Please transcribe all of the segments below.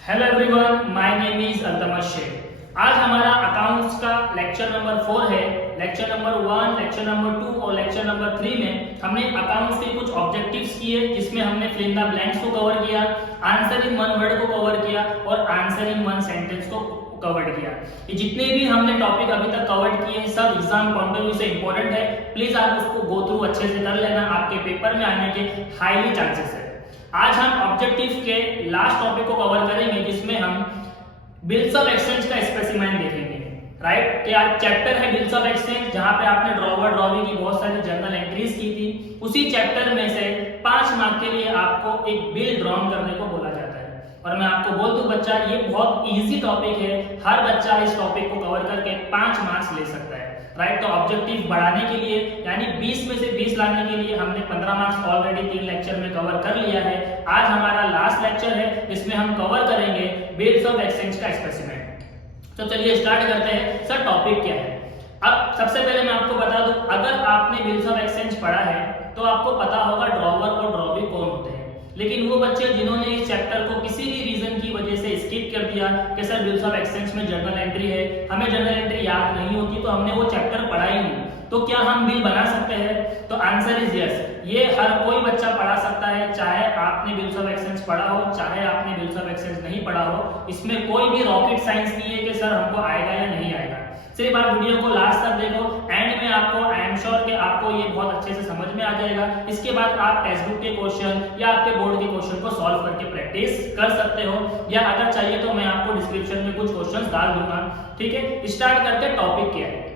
Hello everyone, my name is Altamash Shaikh. आज हमारा accounts का लेक्चर नंबर 4 है। लेक्चर नंबर 1, लेक्चर नंबर 2 और लेक्चर नंबर 3 में हमने अकाउंट्स के कुछ ऑब्जेक्टिव्स किए, जिसमें हमने फिल इन द ब्लैंक्स को कवर किया, आंसर इन वन वर्ड को कवर किया और आंसर इन वन सेंटेंस को कवर किया। ये जितने भी हमने टॉपिक अभी तक कवर किए हैं सब एग्जाम पॉइंट ऑफ व्यू से इंपॉर्टेंट है। प्लीज आप उसको गो थ्रू अच्छे से कर लेना, आपके पेपर में आने के हाईली चांसेस है। आज हम ऑब्जेक्टिव के लास्ट टॉपिक को कवर करेंगे, जिसमें हम बिल्स ऑफ एक्सचेंज का स्पेसिमेन देखेंगे। राइट, तो यार चैप्टर है बिल्स ऑफ एक्सचेंज, जहां पे आपने ड्रॉवर ड्रॉवी की बहुत सारी जर्नल एंट्रीज की थी। उसी चैप्टर में से 5 मार्क के लिए आपको एक बिल ड्रॉन करने को बोला जाता है। और मैं आपको बोल दूं बच्चा, ये बहुत इजी टॉपिक है, हर बच्चा इस टॉपिक को कवर करके 5 मार्क्स ले सकता है। राइट, तो ऑब्जेक्टिव बढ़ाने के लिए यानी 20 में से 20 लाने के लिए हमने 15 मार्क्स ऑलरेडी 3 लेक्चर में कवर कर लिया है। आज हमारा लास्ट लेक्चर है, इसमें हम कवर करेंगे बिल्स ऑफ एक्सचेंज का स्पेसिमेन। तो चलिए स्टार्ट करते हैं। सर टॉपिक क्या है? अब सबसे पहले मैं आपको बता दूं, अगर आपने बिल्स ऑफ एक्सचेंज पढ़ा है तो आपको पता होगा ड्रॉवर और ड्रॉवी कौन होते हैं। लेकिन वो बच्चे जिन्होंने इस चैप्टर को किसी भी रीजन की वजह से स्किप कर दिया कि सर बिल्स ऑफ एक्सचेंज में जर्नल एंट्री है, हमें जर्नल एंट्री याद नहीं होती, तो हमने वो चैप्टर पढ़ा ही नहीं, तो क्या हम बिल बना सकते हैं? तो आंसर इज यस। ये हर कोई बच्चा पढ़ा सकता है, चाहे आपने बिल्स ऑफ एक्सचेंज पढ़ा हो, चाहे आपने बिल्स ऑफ एक्सचेंज नहीं पढ़ा हो। इसमें कोई भी रॉकेट साइंस नहीं है कि सर हमको आएगा या नहीं आएगा। सिर्फ आप वीडियो को लास्ट तक देखो, एंड में आपको आई एम श्योर कि आपको ये बहुत अच्छे से समझ में आ जाएगा। इसके बाद आप टेक्स्ट बुक के क्वेश्चन या आपके बोर्ड के क्वेश्चन को सॉल्व करके प्रैक्टिस कर सकते हो, या अगर चाहिए तो मैं आपको डिस्क्रिप्शन में कुछ क्वेश्चंस डाल दूंगा। ठीक है, स्टार्ट करते टॉपिक क्या है।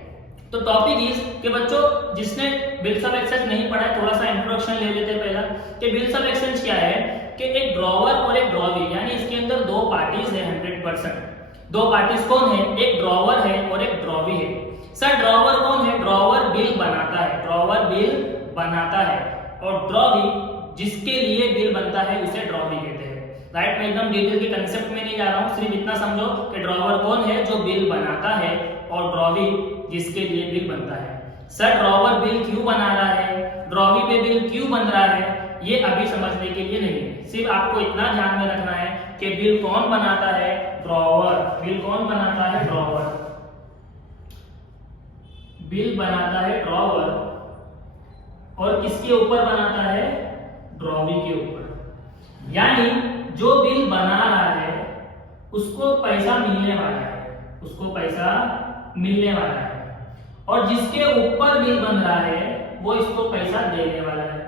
तो टॉपिक इज कि बच्चों जिसने बिल्स ऑफ एक्सचेंज नहीं पढ़ा है, थोड़ा सा इंट्रोडक्शन ले लेते हैं पहला कि बिल्स ऑफ एक्सचेंज क्या है। कि एक ड्रॉवर और एक ड्रॉवी, यानी इसके अंदर दो पार्टीज है 100%। दो पार्टीज कौन है? एक ड्रॉवर है और एक ड्रॉवी है। सर ड्रॉवर कौन है? ड्रॉवर बिल बनाता है, ड्रॉवर बिल बनाता है, और ड्रॉवी जिसके लिए बिल बनता है उसे ड्रॉवी कहते हैं। राइट, मैं एकदम डिटेल के कंसेप्ट में नहीं जा रहा हूं, सिर्फ इतना समझो कि ड्रॉवर कौन है? जो बिल बनाता है, और ड्रॉवी जिसके लिए बिल बनता है। सर ड्रॉवर बिल क्यों बना रहा है, ड्रॉवी पे बिल क्यों बन रहा है, ये अभी समझने के लिए नहीं है। सिर्फ आपको इतना ध्यान में रखना है कि बिल कौन बनाता है? ड्रॉवर। बिल कौन बनाता है? ड्रॉवर। बिल बनाता है ड्रॉवर, और किसके ऊपर बनाता है? ड्रॉवी के ऊपर। यानी जो बिल बना रहा है उसको पैसा मिलने वाला है, उसको पैसा मिलने वाला है, और जिसके ऊपर बिल बन रहा है वो इसको पैसा देने वाला है।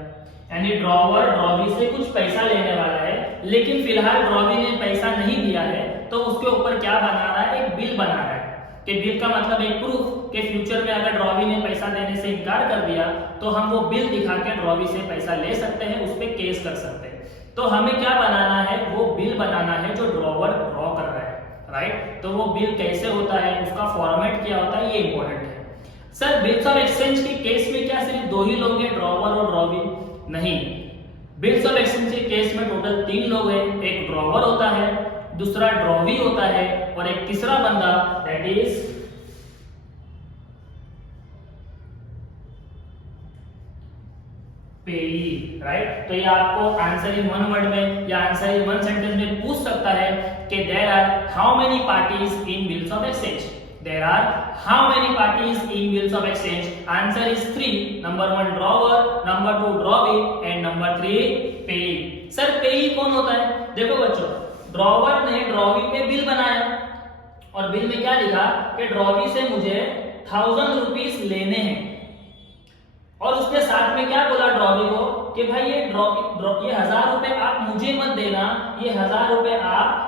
यानी ड्रॉवर ड्रॉवी से कुछ पैसा लेने वाला है, लेकिन फिलहाल ड्रॉवी ने पैसा नहीं दिया है, तो उसके ऊपर क्या बना रहा है? एक बिल बना रहा है। कि बिल का मतलब एक प्रूफ कि फ्यूचर में अगर ड्रॉवी ने पैसा देने से इनकार कर दिया तो हम वो बिल दिखा के ड्रॉवी से पैसा ले सकते हैं, उस पर केस कर सकते हैं। तो हमें क्या बनाना है? वो बिल बनाना है जो ड्रॉवर ड्रॉ कर रहा है। राइट, तो वो बिल कैसे होता है, उसका फॉर्मेट क्या होता है, ये इंपॉर्टेंट है। सर बिल्स ऑफ एक्सचेंज के केस में क्या सिर्फ दो ही लोग हैं, ड्रॉवर और ड्रॉवी? नहीं, बिल्स ऑफ एक्सचेंज के केस में टोटल 3 लोग हैं। एक ड्रॉवर होता है, दूसरा ड्रॉवी होता है, और एक तीसरा बंदा दैट इज पेई। राइट, तो ये आपको आंसर इन वन वर्ड में या आंसर इन वन सेंटेंस में पूछ सकता है कि there are how many parties in bills of exchange. There are how many parties in bills of exchange? Answer is 3। Number 1 drawer, number 2 drawee and number 3 payee. Sir पेई कौन होता है? देखो बच्चों, ड्रॉवर ने ड्रॉवी पे बिल बनाया, और बिल में क्या लिखा कि ड्रॉवी से मुझे 1000 रुपीस लेने हैं, और उसने साथ में क्या बोला ड्रॉवी को कि भाई ये 1000 रुपए आप मुझे मत देना, ये 1000 रुपए आप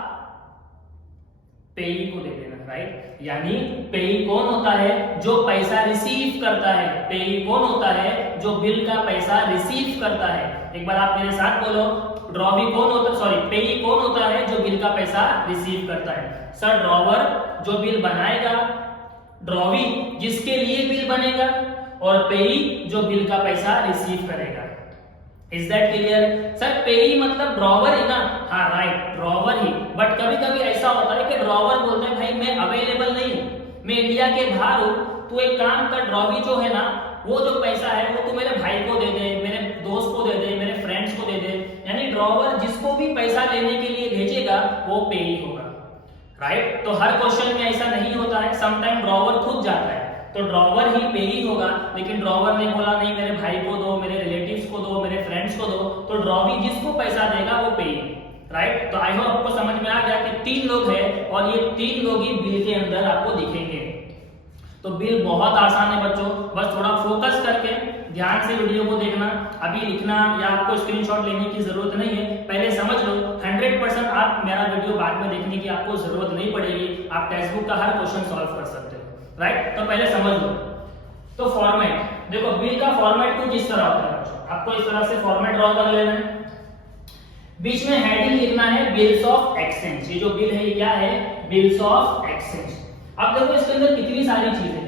पेई को दे देना। राइट, यानी पेई कौन होता है? जो पैसा रिसीव करता है। पेई कौन होता है? जो बिल का पैसा रिसीव करता है। एक बार आप मेरे साथ बोलो, ड्रॉवी कौन होता है, सॉरी पेई कौन होता है? जो बिल का पैसा रिसीव करता है। सर ड्रॉवर जो बिल बनाएगा, ड्रॉवी जिसके लिए बिल बनेगा, और पेई जो बिल का पैसा रिसीव करेगा। Is that clear? सर पेई मतलब ड्रॉवर ही ना? हाँ राइट, ड्रॉवर ही। बट कभी कभी ऐसा होता है कि ड्रॉवर बोलते हैं भाई मैं अवेलेबल नहीं हूं, मैं इंडिया के बाहर हूं, तू एक काम कर, ड्रॉवी जो है ना वो जो पैसा है वो तू मेरे भाई को दे दे, मेरे दोस्त को दे दे, मेरे फ्रेंड्स को दे दे। यानी ड्रॉवर जिसको भी पैसा लेने के लिए भेजेगा वो पेई होगा, राइट। तो हर क्वेश्चन में ऐसा नहीं होता है, समटाइम ड्रॉवर खुद जाता है तो ड्रॉवर ही पेई होगा, लेकिन ड्रॉवर ने बोला नहीं मेरे भाई को दो, मेरे रिलेटिव्स को दो, मेरे फ्रेंड्स को दो, तो ड्रॉवी जिसको पैसा देगा वो पेई, राइट। तो आई होप आपको समझ में आ गया कि 3 लोग हैं और ये 3 लोग ही बिल के अंदर आपको दिखेंगे। तो बिल बहुत आसान है बच्चों, बस थोड़ा फोकस करके ध्यान से वीडियो को देखना। अभी लिखना या आपको स्क्रीनशॉट लेने की जरूरत नहीं है, पहले समझ लो। 100% आप मेरा वीडियो बाद में देखने की आपको जरूरत नहीं पड़ेगी, आप टेक्स्ट बुक का हर क्वेश्चन सॉल्व कर सकते हो, राइट। तो पहले समझ लो। तो फॉर्मेट देखो, बिल का फॉर्मेट कुछ इस तरह होता है, आपको इस तरह से फॉर्मेट ड्रॉ कर लेना है। बीच में हेडिंग लिखना है बिल्स ऑफ एक्सचेंज। ये जो बिल है ये क्या है? Bills of exchange. अब देखो इसके अंदर कितनी सारी चीजें हैं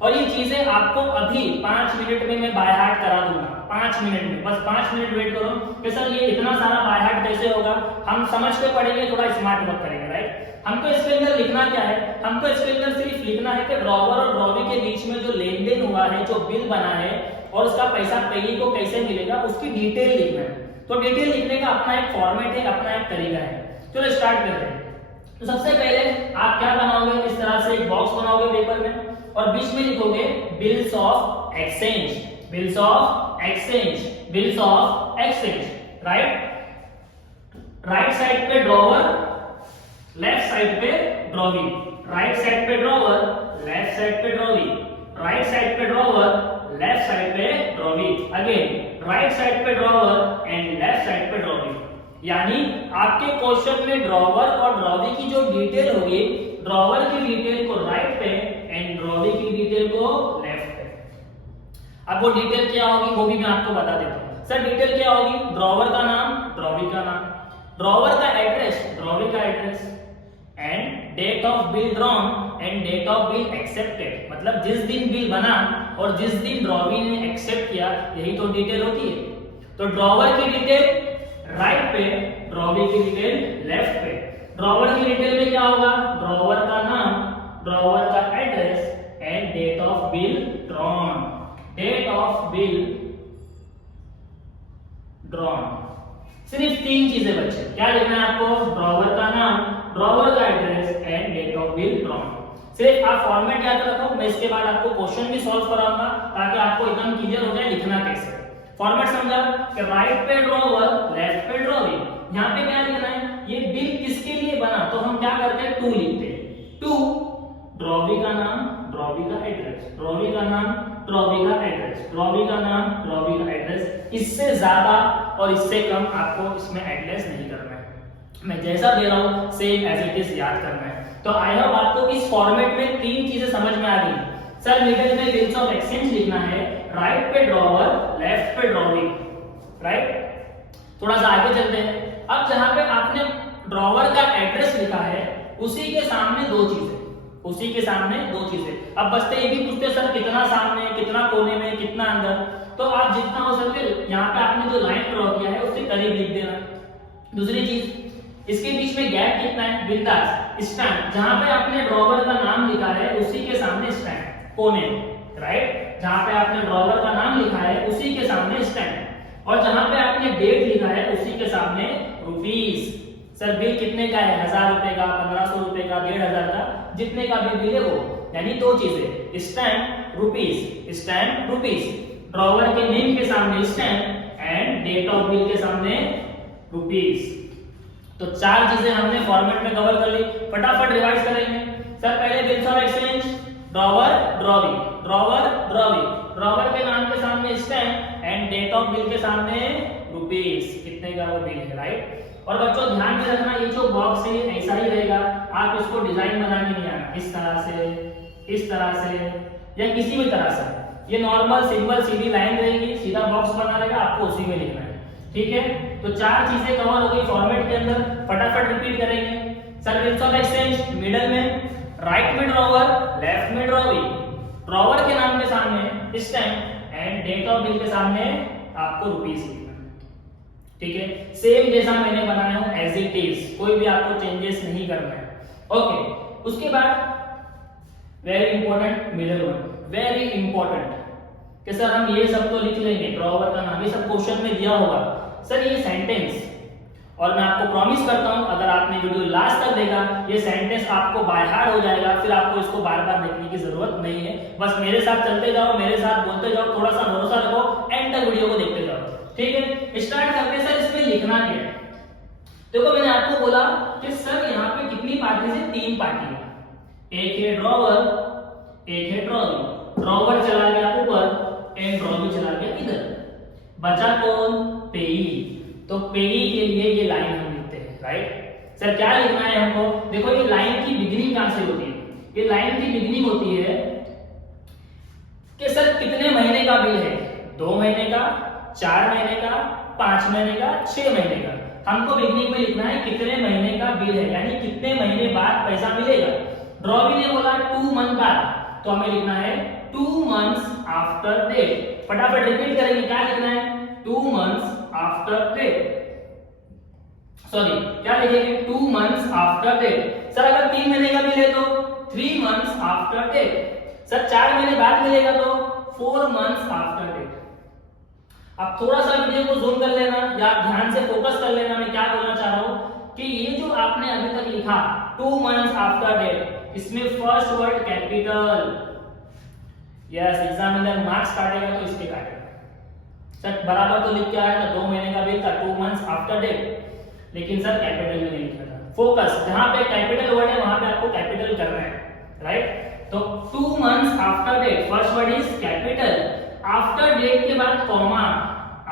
और ये चीजें आपको अभी 5 मिनट में मैं बाय हार्ट करा दूंगा। 5 मिनट में, बस 5 मिनट वेट करो कि सर ये इतना सारा बाय हार्ट कैसे होगा। हम समझ के पढ़ेंगे, थोड़ा स्मार्ट वर्क करेंगे, राइट। हमको इसके अंदर लिखना क्या है? हमको इसके अंदर सिर्फ लिखना है कि ड्रॉवर और ड्रॉवी के बीच में जो लेन देन हुआ है, जो बिल बना है और उसका पैसा पेई को कैसे मिलेगा उसकी डिटेल लिखना है। तो डिटेल लिखने का अपना एक फॉर्मेट है, अपना एक तरीका है। चलो स्टार्ट करते हैं। तो सबसे पहले आप क्या बनाओगे? इस तरह से एक बॉक्स बनाओगे पेपर में और बीच में लिखोगे bills of exchange, bills of exchange, bills of exchange, right. Right side पे ड्रॉवर, लेफ्ट साइड पे ड्रॉवी, राइट साइड पे ड्रॉवर, लेफ्ट साइड पे ड्रॉवी, राइट साइड पे ड्रॉवर, लेफ्ट साइड पे ड्रॉवी, अगेन राइट साइड पे drawer and left side पे drawee. यानी आपके क्वेश्चन में ड्रॉवर और ड्रॉवी की जो डिटेल होगी, ड्रॉवर की डिटेल को राइट पे एंड ड्रॉवी की डिटेल को लेफ्ट पे। अब वो डिटेल क्या होगी वो भी मैं आपको बता देता हूँ। सर डिटेल क्या होगी? ड्रॉवर का नाम, ड्रॉवी का नाम, ड्रॉवर का एड्रेस, ड्रॉवी का address, and date of bill drawn and date of bill accepted. मतलब जिस दिन बिल बना और जिस दिन ड्रॉवी ने एक्सेप्ट किया, यही तो डिटेल होती है। तो ड्रॉवर की डिटेल राइट पे, ड्रॉवी की डिटेल लेफ्ट पे। ड्रॉवर की डिटेल में क्या होगा? ड्रॉवर का नाम, ड्रॉवर का address and date of bill drawn, date of bill drawn. सिर्फ 3 चीजें बचे। क्या लिखना है आपको? ड्रॉवर का नाम, ड्रॉवर का address and date of bill drawn. सिर्फ आप फॉर्मेट याद रखो, मैं इसके बाद आपको क्वेश्चन भी सॉल्व कराऊंगा ताकि आपको एकदम क्लियर हो जाए लिखना कैसे। फॉर्मेट समझा कि राइट पे ड्रॉवर, लेफ्ट पे ड्रॉवी। यहाँ पे क्या लिखना है? ये बिल किसके लिए बना? तो हम क्या करते हैं? टू लिखते हैं। टू ड्रॉवी का नाम, ड्रॉवी का एड्रेस, ड्रॉवी का नाम, ड्रॉवी का एड्रेस, ड्रॉवी का नाम, ड्रॉवी का एड्रेस। इससे ज्यादा और इससे कम आपको इसमें एड्रेस नहीं करना है। मैं जैसा दे रहा हूँ सेम एज इट इज याद करना है। तो आई होप आपको इस फॉर्मेट में 3 चीजें समझ में आ गई। सर मिडिल में बिल्स ऑफ एक्सचेंज लिखना है, राइट पे ड्रॉवर, लेफ्ट पे ड्रॉवी, राइट। थोड़ा सा आगे चलते हैं। अब जहां पे आपने ड्रॉवर का एड्रेस लिखा है, उसी के सामने 2 चीजें, उसी के सामने 2 चीजें। अब बचते ये भी पूछते सर कितना सामने, कितना कोने में, कितना अंदर। तो आप जितना हो सके यहाँ पे आपने जो लाइन ड्रॉ किया है उससे करीब लिख देना। दूसरी चीज, इसके बीच में गैप कितना है? बिंदास स्टैंड। जहां पे आपने ड्रॉवर का नाम लिखा है उसी के सामने स्टैंड, कोने, राइट। जहां पे आपने ड्रॉवर का नाम लिखा है उसी के सामने स्टैंड, और जहां पे आपने डेट लिखा है उसी के सामने रुपीस। सर बिल कितने का है? 1000 रुपए का, 1500 रुपए का, 1500 का, जितने का भी बिल है वो। यानी 2 चीजें, stand rupees, stand rupees. Drawer के नेम के सामने stand and date of bill के सामने रुपीस। तो 4 चीजें हमने फॉर्मेट में कवर कर ली। फटाफट रिवाइज करेंगे। सर पहले bills of exchange, drawer, drawee, drawer, drawee, drawer के नाम के सामने stamp and date of bill के सामने रुपीस, कितने का वो बिल है, राइट। और बच्चों ध्यान में रखना, ये जो बॉक्स है ऐसा ही रहेगा, आप इसको डिजाइन बनाने नहीं आना, इस तरह से, इस तरह से या किसी भी तरह से। ये नॉर्मल सिंपल सीधी लाइन रहेगी, सीधा बॉक्स बना रहेगा, आपको उसी में लिखना है, ठीक है। तो 4 चीजें कवर हो गई फॉर्मेट के अंदर। फटाफट रिपीट करेंगे। Sir bills of exchange middle में, राइट में ड्रॉवर, लेफ्ट में ड्रॉवी, ड्रॉवर के नाम के सामने stamp and date of bill के सामने आपको रुपीस लिखना है, ठीक है। सेम जैसा मैंने बनाया हूं एज इट इज, कोई भी आपको चेंजेस नहीं करना है, ओके। उसके बाद very important middle one, very important कि सर हम ये सब तो लिख लेंगे, ड्रॉवर का नाम, ये सब क्वेश्चन में दिया होगा। सर ये सेंटेंस और मैं आपको प्रॉमिस करता हूं अगर आपने वीडियो लास्ट तक देखा ये सेंटेंस आपको बाय हार्ट हो जाएगा, फिर आपको इसको बार बार देखने की जरूरत नहीं है। बस मेरे साथ चलते जाओ, मेरे साथ बोलते जाओ, थोड़ा सा भरोसा रखो, एंड तक वीडियो को देखते जाओ, ठीक है। स्टार्ट करते सर इसमें लिखना क्या है। देखो मैंने आपको बोला कि सर यहाँ पे कितनी पार्टीज है, 3 पार्टी है, एक है ड्रॉवर, एक है ट्रॉली। ड्रॉवर चला गया ऊपर एंड ट्रॉली चला गया इधर, बचा कौन, पेई। तो पेई के लिए ये लाइन हम लिखते हैं, राइट। सर क्या लिखना है हमको, देखो ये लाइन की बिगिनिंग कहां से होती है, ये लाइन की बिगिनिंग होती है कि सर कितने महीने का बिल है, 2 महीने का, 4 महीने का, 5 महीने का, 6 महीने का। हमको बिगिनिंग में लिखना है कितने महीने का बिल है, यानी कितने महीने बाद पैसा मिलेगा। ड्रॉवी ने बोला 2 मंथ बाद, तो हमें लिखना है 2 months आफ्टर डेट। फटाफट रिपीट करेंगे, क्या लिखना है, 2 months आफ्टर डेट, सॉरी क्या लिखेंगे, 2 months आफ्टर डेट। सर अगर 3 महीने का बिल है तो 3 months आफ्टर डेट। सर 4 महीने बाद मिलेगा तो 4 months आफ्टर डेट। अब थोड़ा सा वीडियो को जूम कर लेना या ध्यान से फोकस कर लेना, मैं क्या बोलना चाह रहा हूं कि ये जो आपने अभी तक लिखा 2 months आफ्टर डेट, इसमें first word capital, yes examiner marks काटेगा तो इसके काटेगा। सर बराबर तो लिख के आया था, 2 महीने का बिल था, 2 months आफ्टर डेट, लेकिन सर कैपिटल में नहीं लिखा था। फोकस, जहां पे कैपिटल वर्ड है वहां पे आपको कैपिटल करना है, राइट। तो 2 months after date, first word is capital, after date के बाद कॉमा,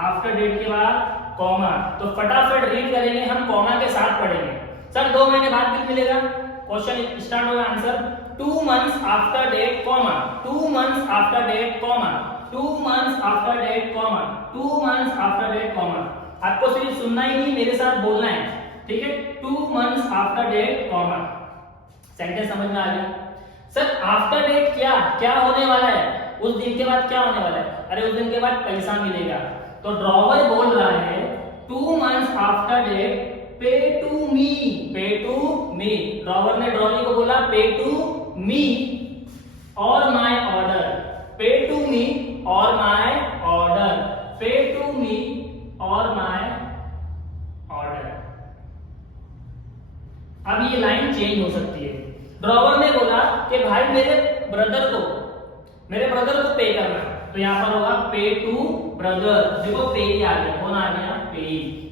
आफ्टर डेट के बाद कॉमा। तो फटाफट रीड करेंगे हम, कॉमा के साथ पढ़ेंगे। सर 2 महीने बाद बिल मिलेगा, क्वेश्चन स्टार्ट होगा, answer 2 months after date comma, 2 months after date comma, 2 months after date comma, 2 months after date comma. आपको सिर्फ सुनना ही नहीं, मेरे साथ बोलना है, ठीक है। 2 months after date comma, sentence समझ में आ गया। सर आफ्टर डेट क्या क्या होने वाला है, उस दिन के बाद क्या होने वाला है, अरे उस दिन के बाद पैसा मिलेगा। तो ड्रॉवर बोल रहा है 2 months after date pay to मी, पे टू मी। ड्रॉवर ने ड्रॉली को बोला पे टू मी और माय ऑर्डर, पे टू मी और माय ऑर्डर, पे टू मी और माय ऑर्डर। अब ये लाइन चेंज हो सकती है। ड्रॉवर ने बोला कि भाई मेरे ब्रदर को पे करना, तो यहां पर होगा पे टू ब्रदर। देखो पे आ गया, कौन आ गया, पे।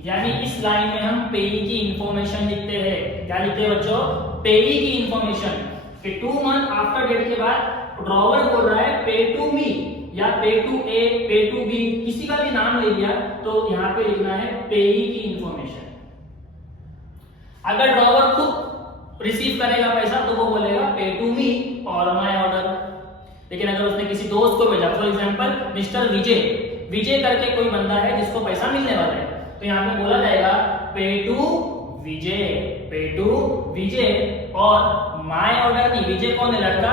यानी इस लाइन में हम पेई की इंफॉर्मेशन लिखते हैं। क्या लिखते हैं बच्चों, पेई की इंफॉर्मेशन, कि 2 month आफ्टर डेट के बाद ड्रॉवर बोल रहा है पे टू मी या पे टू ए, पे टू बी, किसी का भी नाम ले लिया तो यहां पे लिखना है पेई की इंफॉर्मेशन। अगर ड्रॉवर खुद रिसीव करेगा पैसा तो वो बोलेगा पे टू मी और माय ऑर्डर। लेकिन अगर उसने किसी दोस्त को भेजा, फॉर एग्जांपल मिस्टर विजय करके कोई बंदा है जिसको पैसा मिलने वाला है, तो यहाँ पे बोला जाएगा पे टू विजय, पे टू विजय। और माय ऑर्डर नहीं, विजय कौन है, लड़का,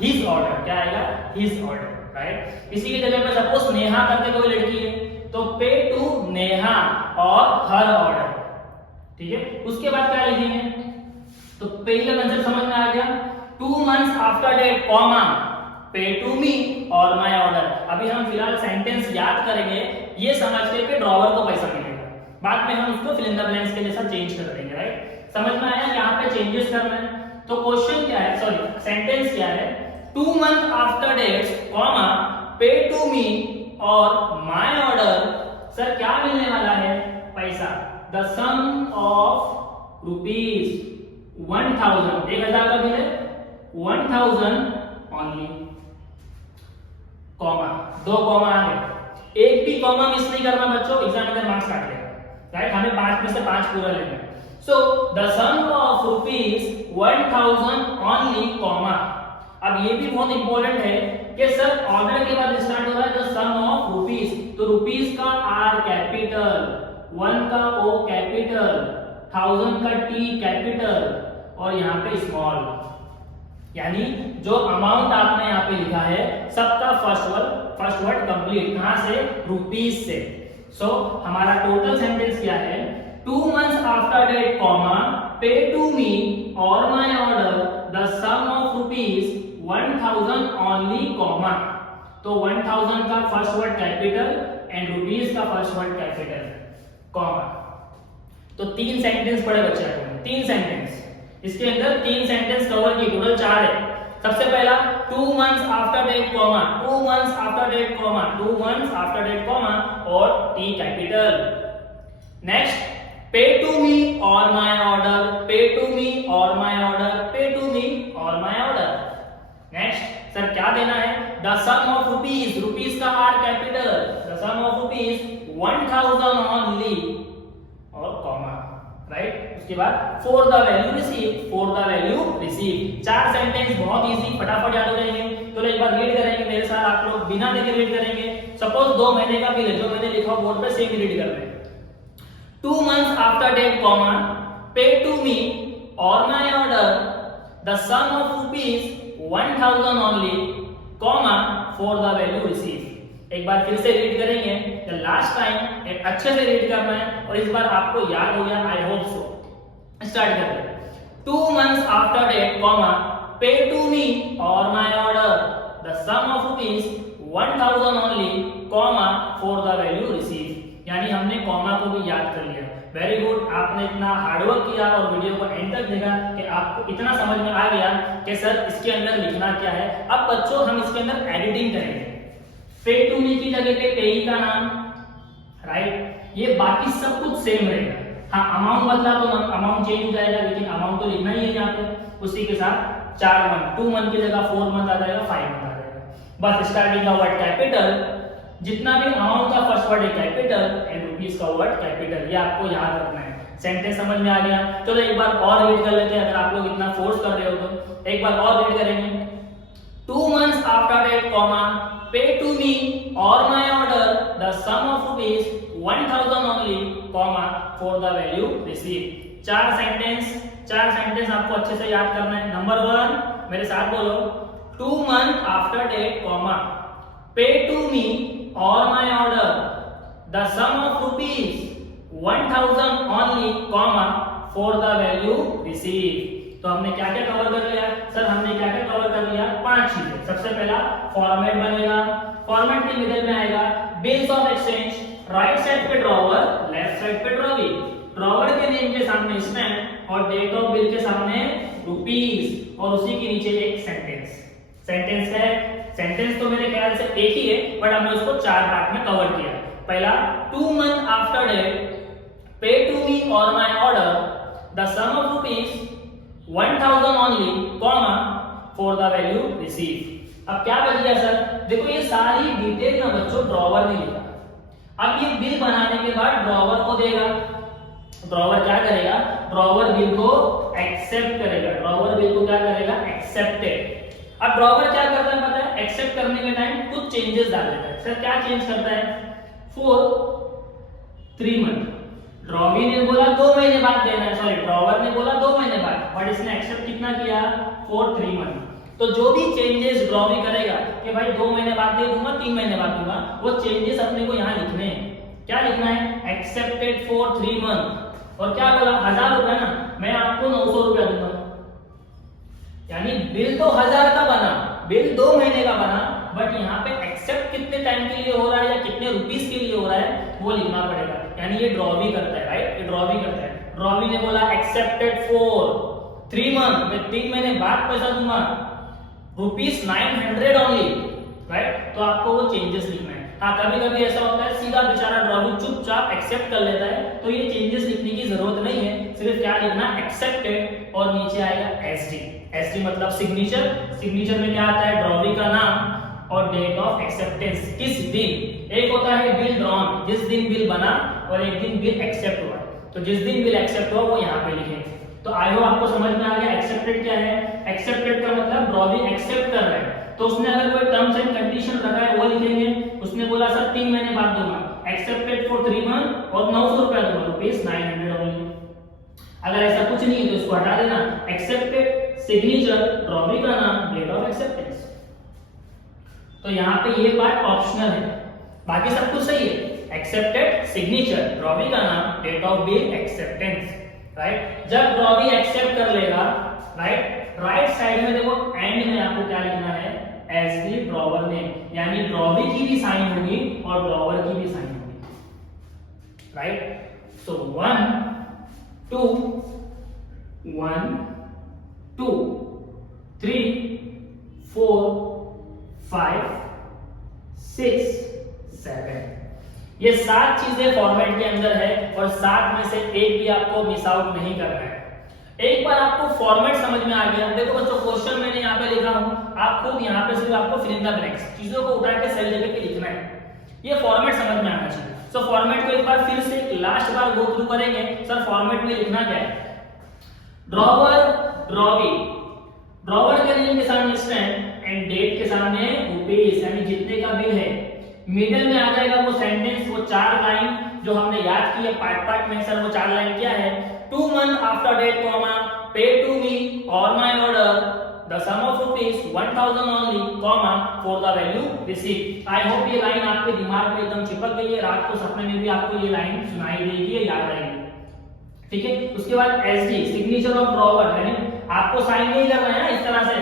हिज ऑर्डर, क्या आएगा, हिज ऑर्डर, राइट। इसी की जगह पे सपोज नेहा करके कोई लड़की है तो पे टू नेहा और हर ऑर्डर, ठीक है। उसके बाद क्या लिखेंगे, तो पे का कंसेप्ट समझ में आ गया। 2 months after date comma pay to me और माय ऑर्डर। अभी हम फिलहाल सेंटेंस याद करेंगे ये समझ के कि ड्रॉवर को पैसा मिलेगा, बाद में हम उसको फिल इन द ब्लैंक्स के जैसा चेंज कर देंगे, राइट। समझ में आया यहाँ पे चेंजेस करना है। तो क्वेश्चन क्या है, सॉरी सेंटेंस क्या है, 2 month after date comma pay to me और माय ऑर्डर। सर क्या मिलने वाला है, पैसा, द सम ऑफ रुपीज 1000, 1000 का बिल है, 1000 ओनली, कॉमा, 2 कॉमा आ गए। एक भी कॉमा मिस नहीं करना बच्चों, एग्जामिनर मार्क्स काट लेगा, राइट। हमें 5 में से 5 पूरा लेना है। So the sum of rupees 1000 only, comma. अब ये भी बहुत इंपॉर्टेंट है कि सर ऑर्डर के बाद स्टार्ट हो रहा है द सम ऑफ रुपीज, तो रुपीज का आर कैपिटल, 1 का ओ कैपिटल, 1000 का टी कैपिटल और यहाँ पे स्मॉल। यानी जो अमाउंट आपने यहाँ पे लिखा है सबका फर्स्ट वर्ड कंप्लीट, कहां से, रुपीज से। सो हमारा टोटल सेंटेंस क्या है, 2 months after date comma pay to me और my order the sum of rupees 1000 only, comma. तो 1000 का first word capital and rupees का फर्स्ट वर्ड कैपिटल, कॉमा। तो 3 सेंटेंस पढ़े बच्चे आपने, 3 सेंटेंस, इसके अंदर 3 सेंटेंस कवर किए, टोटल 4 है। सबसे पहला 2 months after date comma, 2 months after date comma, 2 months after date comma और T capital। Next pay to me or my order, pay to me or my order, pay to me or my order। Next sir क्या देना है, the sum of rupees, rupees का R capital, the sum of rupees 1000 only और comma, right. उसके बाद for the value received, for the value received। 4 sentence बहुत easy, फटाफट याद हो जाएंगे। तो एक बार रीड करेंगे मेरे साथ, आप लोग बिना देखे रीड करेंगे। सपोज 2 महीने का बिल है, जो मैंने लिखा बोर्ड पे सेम रीड कर रहे हैं। 2 months after date comma, pay to me or my order the sum of rupees 1000 only comma for the value received। एक बार फिर से रीड करेंगे, लास्ट टाइम एक अच्छे से रीड करना है और इस बार आपको याद हो गया, आई होप सो। स्टार्ट करते हैं। 2 months after date comma, pay to me or my order the sum of rupees 1000 only comma for the value received। यानी हमने कॉमा को भी याद कर लिया। वेरी गुड, आपने इतना हार्डवर्क किया और वीडियो को एंड तक देखा कि आपको इतना समझ में आ गया कि सर इसके अंदर लिखना क्या है। अब बच्चों हम इसके अंदर एडिटिंग करेंगे। पे टू मी की जगह पे पेई का नाम, राइट, ये बाकी सब कुछ सेम रहेगा। हाँ, अमाउंट बदला तो अमाउंट चेंज हो जाएगा, लेकिन अमाउंट तो लिखना ही है यहाँ पे। उसी के साथ 4 मंथ, 2 मंथ की जगह 4 मंथ आ जाएगा, 5 मंथ आ जाएगा। बस स्टार्टिंग का वर्ड कैपिटल, जितना भी अमाउंट का फर्स्ट वर्ड है कैपिटल एंड रुपीस का वर्ड कैपिटल, ये आपको याद रखना है। सेंटेंस समझ में आ गया? चलो एक बार और रीड कर लेते हैं, अगर आप लोग इतना फोर्स कर रहे हो तो एक बार और रीड करेंगे। 2 months after date comma, pay to me or my order the sum of rupees 1000 only comma for the value received। 4 sentence आपको अच्छे से याद करना है। नंबर 1 मेरे साथ बोलो, 2 months after date comma, pay to me or my order the sum of rupees 1000 only comma for the value received। तो हमने क्या क्या कवर कर लिया सर? हमने क्या क्या कवर कर लिया? 5 चीजें। सबसे पहला फॉर्मेट बनेगा, फॉर्मेट के मिडिल में आएगा bills of exchange, right side पे ड्रॉवर, लेफ्ट साइड पे ड्रॉवी, ड्रॉवर के नेम के सामने स्टैम्प और डेट ऑफ बिल के सामने रुपीस और उसी के नीचे एक सेंटेंस। सेंटेंस है, सेंटेंस तो मेरे ख्याल से एक ही है, बट हमने उसको 4 पार्ट में कवर किया। पहला 2 months after date, pay to me or my order the sum of rupees 1000 only comma for the value received। अब क्या बच गया सर? देखो ये सारी डिटेल ना बच्चों ड्रॉवर ने लिखा। अब ये बिल बनाने के बाद ड्रॉवर को देगा, ड्रॉवर क्या करेगा? ड्रॉवर बिल को एक्सेप्ट करेगा, ड्रॉवर बिल को क्या करेगा? एक्सेप्टेड। अब ड्रॉवर क्या करता है पता है? एक्सेप्ट करने के टाइम कुछ चेंजेस डाल देता है। सर क्या चेंज करता है? फॉर 3 मंथ, ड्रॉवी ने बोला 2 महीने बाद देना है, सॉरी ड्रॉवर ने बोला 2 महीने बाद, बट इसने एक्सेप्ट कितना किया? For 3 month. तो जो भी चेंजेस ड्रॉवी करेगा कि भाई 2 महीने बाद दे दूंगा, 3 महीने बाद दूंगा, वो चेंजेस अपने को यहाँ लिखने हैं। क्या लिखना है? Accepted for 3 month. और क्या बोला? 1000 रुपए ना, मैं आपको 900 रुपया दूंगा। यानी बिल तो 1000 का बना, बिल 2 महीने का बना, बट यहाँ पे एक्सेप्ट कितने टाइम के लिए हो रहा है या कितने रुपीस के लिए हो रहा है वो लिखना पड़ेगा। यानी ये ड्रॉवी करता है, राइट, ये ड्रॉवी करता है। ड्रॉवी ने बोला एक्सेप्टेड फॉर 3 मंथ, मैं 3 महीने बाद पैसा दूंगा, रुपीस 900 ओनली, राइट। तो आपको वो चेंजेस लिखना है। हाँ, कभी कभी ऐसा होता है सीधा बेचारा ड्रॉवी चुपचाप एक्सेप्ट कर लेता है, तो ये चेंजेस लिखने की जरूरत नहीं है, सिर्फ क्या लिखना? एक्सेप्टेड और नीचे आएगा एसडी। एसडी मतलब सिग्नेचर। सिग्नेचर में क्या आता है? ड्रॉवी का नाम और डेट ऑफ एक्सेप्टेंस, किस दिन। एक होता है बिल ड्रॉन, जिस दिन बिल बना, और एक दिन बिल एक्सेप्ट हुआ। तो जिस दिन बिल एक्सेप्ट हुआ वो यहाँ पे लिखेंगे। तो आई होप आपको समझ में आ गया एक्सेप्टेड क्या है। एक्सेप्टेड का मतलब ड्रॉवी एक्सेप्ट कर रहा है, तो उसने अगर कोई टर्म्स एंड कंडीशन रखा है वो लिखेंगे। उसने बोला सर 3 महीने बाद दूंगा, एक्सेप्टेड फॉर 3 मंथ और 900 रुपया दूंगा, रुपीस 900 ओनली। अगर ऐसा कुछ नहीं है तो इसको हटा देना। एक्सेप्टेड, सिग्नेचर, ड्रॉवी का नाम, डेट ऑफ एक्सेप्टेंस। तो यहाँ पे ये पार्ट ऑप्शनल है, बाकी सब कुछ सही है। एक्सेप्टेड, सिग्नेचर, ड्रॉवी का नाम, date of bill, acceptance, right. जब ड्रॉवी एक्सेप्ट कर लेगा, राइट, राइट साइड में देखो एंड में आपको क्या लिखना है? एज दी ड्रॉवर नेम, यानी ड्रॉवी की भी साइन होगी और ड्रॉवर की भी साइन होगी, राइट। सो 1 2 1 2 3 4 5 6 7। ये 7 चीजें फॉर्मेट के अंदर है और 7 में से एक भी आपको मिस आउट नहीं करना है। एक बार आपको फॉर्मेट समझ में आ गया, देखो बच्चों क्वेश्चन मैंने यहाँ पे लिखा हूँ, आप खुद यहाँ पे सिर्फ आपको फिल इन द ब्लैंक्स चीजों को उठा के सही जगह पे लिखना है। ये फॉर्मेट समझ में आना चाहिए। सो फॉर्मेट को एक बार फिर से लास्ट बार गो थ्रू करेंगे। सर फॉर्मेट में लिखना क्या है? ड्रॉवर, ड्रॉवी, ड्रॉवर के नेम के सामने स्टैंड एंड डेट के सामने रुपीस यानी जितने का बिल है। मिडिल में आ जाएगा वो सेंटेंस, वो 4 लाइन जो हमने याद की है पार्ट पार्ट में। सर वो 4 लाइन क्या है? 2 months after date, comma, pay to me or my order the sum of rupees 1000 only, comma, for the value received। I hope ये लाइन आपके दिमाग में एकदम चिपक गई है। रात को सपने में भी आपको ये लाइन सुनाई देगी या याद आएगी। ठीक है, उसके बाद एसडी सिग्नेचर ऑफ ड्रॉवर, यानी आपको साइन नहीं करना है ना इस तरह से,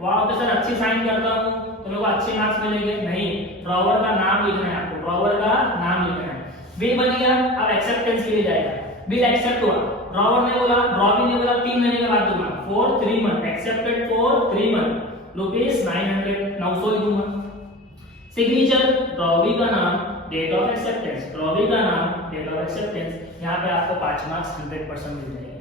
वाह तो सर अच्छी साइन करता हूं तो मेरे को अच्छे मार्क्स मिलेंगे, नहीं, ड्रॉवर का नाम लिखना है आपको, ड्रॉवर का नाम लिखना है। बिल बन गया, अब एक्सेप्टेंस के लिए जाएगा। बिल एक्सेप्ट हुआ, ड्रॉवर ने बोला, ड्रॉवी ने बोला 3 महीने के बाद दूंगा, for 3 month, accepted for 3 month, rupees 900, 900 लिखूंगा। सिग्नेचर, ड्रॉवी का नाम, डेट ऑफ एक्सेप्टेंस, ड्रॉवी का नाम, डेट ऑफ एक्सेप्टेंस। यहाँ पे आपको 5 मार्क्स 100% मिल जाएंगे,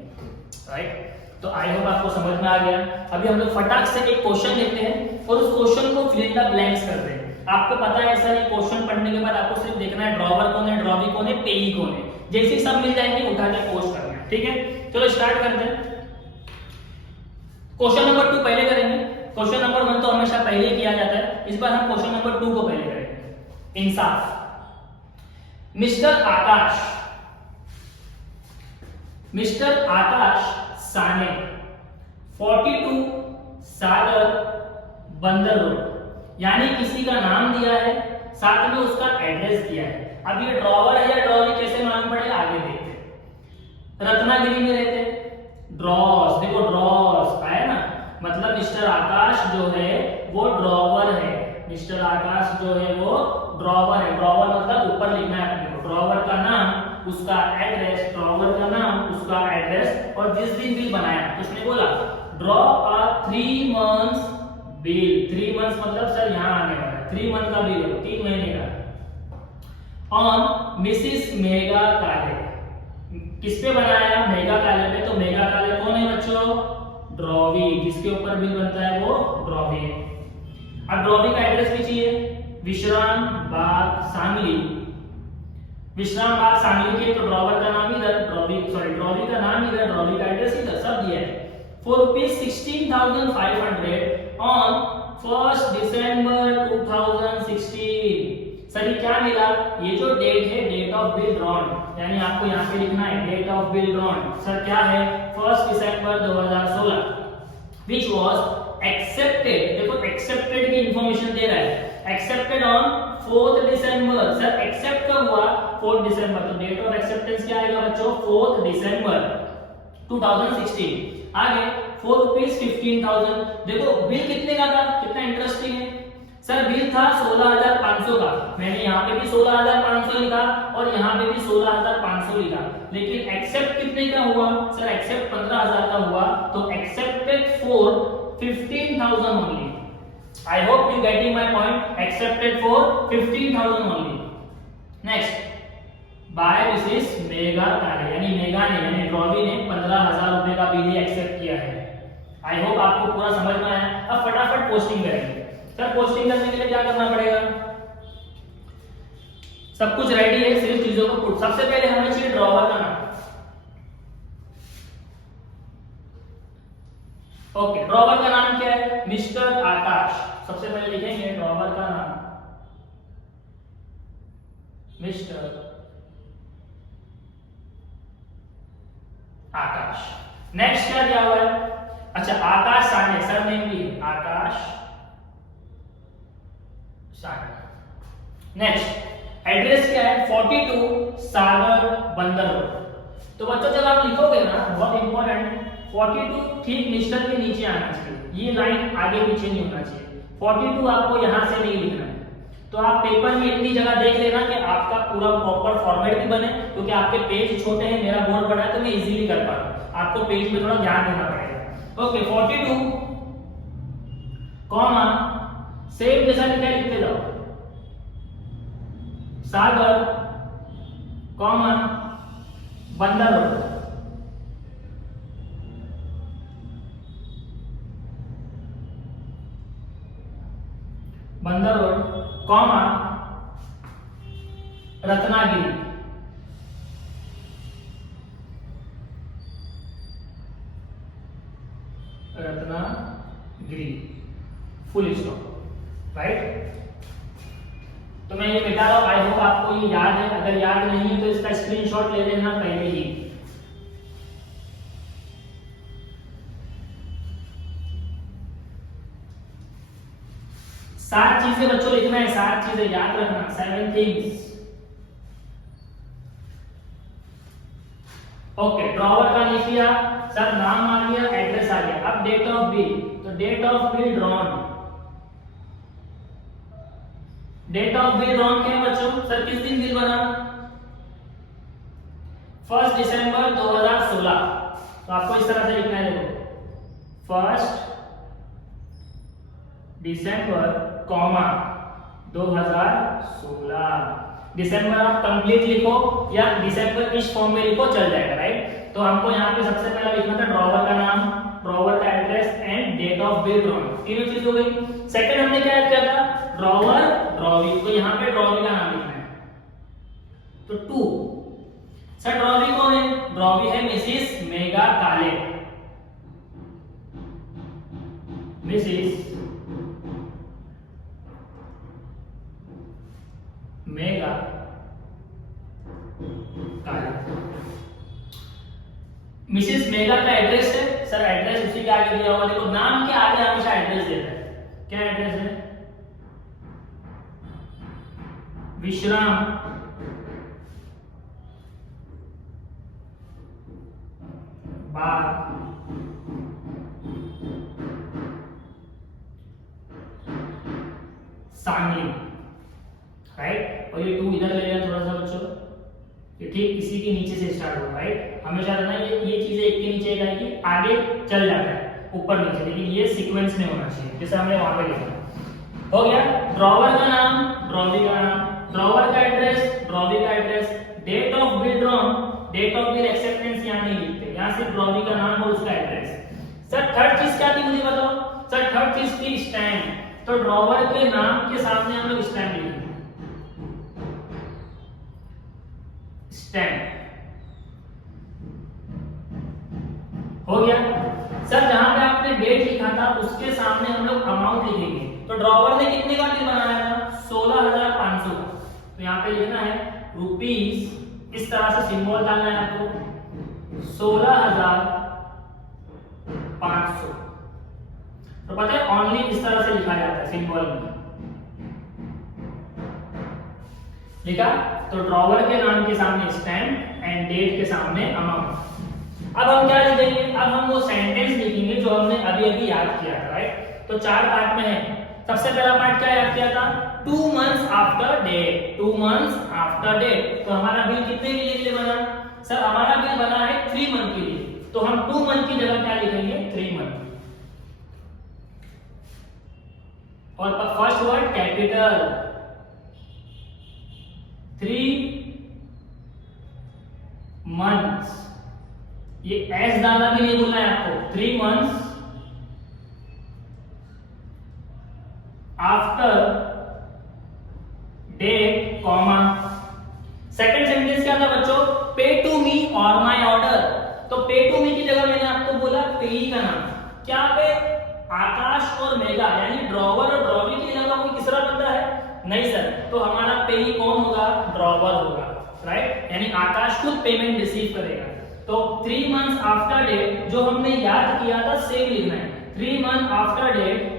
राइट। तो आई होप आपको समझ में आ गया। अभी हम लोग फटाक से एक क्वेश्चन देखते हैं और उस क्वेश्चन को फिल इन द ब्लैंक्स करते हैं। आपको पता है सर ये क्वेश्चन पढ़ने के बाद आपको सिर्फ देखना है ड्रॉवर कौन है, ड्रॉवी कौन है, पेई कौन है। जैसे सब मिल जाएंगे उठा के पोस्ट करना है, ठीक है। चलो स्टार्ट करते हैं। क्वेश्चन नंबर 2 पहले करेंगे। क्वेश्चन नंबर 1 तो हमेशा पहले किया जाता है, इस बार हम क्वेश्चन नंबर 2 को पहले करेंगे। इंसाफ। मिस्टर आकाश, मिस्टर आकाश साने 42 सागर बंदर रोड, यानी किसी का नाम दिया है, साथ में उसका एड्रेस दिया है। अब ये ड्रॉवर है या ड्रॉवी कैसे मालूम पड़ेगा, आगे देखते हैं। रत्नागिरी में रहते हैं, ड्रॉस, देखो ड्रॉस आया ना, मतलब मिस्टर आकाश जो है वो ड्रॉवर है, मिस्टर आकाश जो है वो ड्रॉवर है। ड्रॉवर मतलब ऊपर लिखना है अपने को, ड्रॉवर का नाम, उसका एड्रेस, ड्रॉवर का नाम, उसका एड्रेस, और जिस दिन बिल बनाया उसने बोला draw a 3 months bill. 3 months मतलब सर यहाँ आने वाला है, 3 month का बिल है, 3 महीने का। ऑन मिसिस मेगा काले, किस पे बनाया? मेगा काले पे। तो मेगा काले कौन है बच्चों? ड्रॉवी, जिसके ऊपर बिल बनता है वो ड्रॉवी है। अब ड्रॉवी का एड्रेस भी चाहिए, विश्राम बाग सांगली, विश्राम बाग सांगली के, तो ड्रॉवर का नाम इधर, ड्रॉवी का नाम इधर, ड्रॉवी का एड्रेस इधर, सब दिया है। For rupees 16,500 on 1 December 2016। Sir ये क्या मिला? ये जो डेट है, डेट ऑफ बिल ड्रॉन, यानी आपको यहाँ पे लिखना है date of bill drawn. Sir क्या है? 1 December 2016, which was accepted। देखो एक्सेप्टेड की इंफॉर्मेशन दे रहा है, accepted on 4 December। Sir accept कब हुआ? 4 December, तो डेट ऑफ एक्सेप्टेंस क्या आएगा बच्चों? 4 December 2016। आगे फॉर रुपीस 15,000। देखो बिल कितने का था, कितना इंटरेस्टिंग है। सर बिल था 16,500 का, मैंने यहाँ पे भी 16,500 लिखा और यहाँ पे भी 16,500 लिखा, लेकिन एक्सेप्ट कितने का हुआ? सर एक्सेप्ट 15,000 का हुआ, तो accepted for 15,000 only. I hope you getting my point, accepted for 15,000 only. Next, by Mrs mega काले, यानी मेगा ने, यानी ड्रॉवी ने 15,000 रुपए का बिल एक्सेप्ट किया है। आई होप आपको पूरा समझ में आया। अब फटाफट पोस्टिंग करेंगे। सर पोस्टिंग करने के लिए क्या करना पड़ेगा? सब कुछ रेडी है, सिर्फ चीजों को पुट। सबसे पहले हमें चाहिए ड्रॉवर का नाम। ओके, ड्रॉवर का नाम क्या है? मिस्टर आकाश। सबसे पहले लिखेंगे ड्रॉवर का नाम मिस्टर आकाश। नेक्स्ट क्या दिया हुआ है? अच्छा, आकाश साने, सरनेम भी है, आकाश साने। नेक्स्ट, एड्रेस क्या है? 42 सागर बंदर रोड। तो बच्चों जब आप लिखोगे ना, बहुत इंपॉर्टेंट, 42 ठीक मिस्टर के नीचे आना चाहिए, ये लाइन आगे पीछे नहीं होना चाहिए। 42 आपको यहां से नहीं लिखना है, तो आप पेपर में इतनी जगह देख लेना कि आपका पूरा प्रॉपर फॉर्मेट भी बने, क्योंकि आपके पेज छोटे हैं, मेरा बोर्ड बड़ा है तो मैं इजीली कर पा रहा हूं, आपको पेज में थोड़ा ध्यान देना पड़ेगा। ओके 42 कॉमा सेम जैसा लिखा है लिखते जाओ, सागर कॉमा बंदर रोड, बंदर road comma Ratnagiri, Ratnagiri full stop, right. तो मैं ये मिटा रहा हूं, आई होप आपको ये याद है, अगर याद नहीं है तो इसका स्क्रीनशॉट ले लेना पहले ही। सात चीजें बच्चों लिखना है, सात चीजें याद रखना, 7 थिंग्स। ओके ड्रॉवर का लिख लिया सर, नाम आ गया, एड्रेस आ गया, अब डेट ऑफ बिल, तो date of bill drawn, date of bill drawn क्या है बच्चों, सर किस दिन बिल बना, 1 दिसंबर 2016, तो आपको इस तरह से लिखना है, देखो 1 दिसंबर कॉमा 2016, दिसंबर आप कंप्लीट लिखो या दिसंबर इस फॉर्म में लिखो चल जाएगा, राइट। तो हमको यहाँ पे सबसे पहला लिखना था ड्रॉवर का नाम, ड्रॉवर का address and date of bill drawn, तीनों चीज हो गई। सेकंड हमने क्या किया था, ड्रॉवर ड्रॉवी, तो यहाँ पे ड्रॉवी का नाम लिखना है, तो 2 सर ड्रॉवी कौन है, ड्रॉवी है मिसिस मेगा काले, मिसिस मेगा काले, मिसिस मेगा का एड्रेस है, सर एड्रेस उसी के आगे दिया हुआ, देखो नाम के आगे हमेशा एड्रेस देता है, क्या एड्रेस है, विश्राम बाग सांगली, राइट। और ये 2 इधर ले लेना थोड़ा सा बच्चों, ये ठीक इसी के नीचे से स्टार्ट होगा, राइट। हमेशा रहना ये चीजें एक के नीचे एक आएगी, आगे चल जाता है ऊपर नीचे, लेकिन ये सीक्वेंस में होना चाहिए, जैसे हमने वहां पे लिखा। हो गया ड्रॉवर का नाम, ड्रॉवी का नाम, ड्रॉवर का एड्रेस, ड्रॉवी का address, date of bill drawn, date of bill acceptance यहाँ नहीं लिखते, यहाँ सिर्फ ड्रॉवी का नाम और उसका एड्रेस। सर थर्ड चीज क्या थी मुझे बताओ, सर थर्ड चीज थी स्टैम्प, तो ड्रॉवर के नाम के सामने हम लोग स्टैम्प लिखेंगे, स्टैम्प, हो गया। सर जहां पे आपने डेट लिखा था उसके सामने हम लोग अमाउंट लिखेंगे, तो ड्रॉवर ने कितने का बिल बनाया था, 16,500 का, तो यहाँ पे लिखना है रुपीस, इस तरह से सिंबल डालना है आपको, 16,500, तो पता है ओनली इस तरह से लिखा जाता है सिंबल में, लिखा। तो ड्रॉवर के नाम के सामने स्टैम्प एंड डेट के सामने अमाउंट। अब हम क्या लिखेंगे, अब हम वो सेंटेंस लिखेंगे जो हमने अभी अभी याद किया था, राइट। तो 4 पार्ट में है, सबसे पहला पार्ट क्या याद किया था, 2 months after date, 2 months after date, तो हमारा बिल कितने के लिए बना, सर हमारा बिल बना है 3 मंथ के लिए, तो हम 2 मंथ की जगह क्या लिखेंगे, 3 मंथ, और फर्स्ट वर्ड कैपिटल, 3 months, ये एस डालना भी नहीं बोलना है आपको, 3 months after date comma. Second sentence क्या था बच्चों, पे टू मी और माय ऑर्डर, तो पे टू मी की जगह मैंने आपको बोला पेई का नाम, क्या पे आकाश और मेगा यानी ड्रॉवर और ड्रॉवी के अलावा कोई तीसरा बंदा है, नहीं सर, तो हमारा पेई कौन होगा, ड्रॉवर होगा, राइट, यानी आकाश खुद पेमेंट रिसीव करेगा। तो 3 months आफ्टर डेट जो हमने याद किया था सेम लिखना है, 3 months after date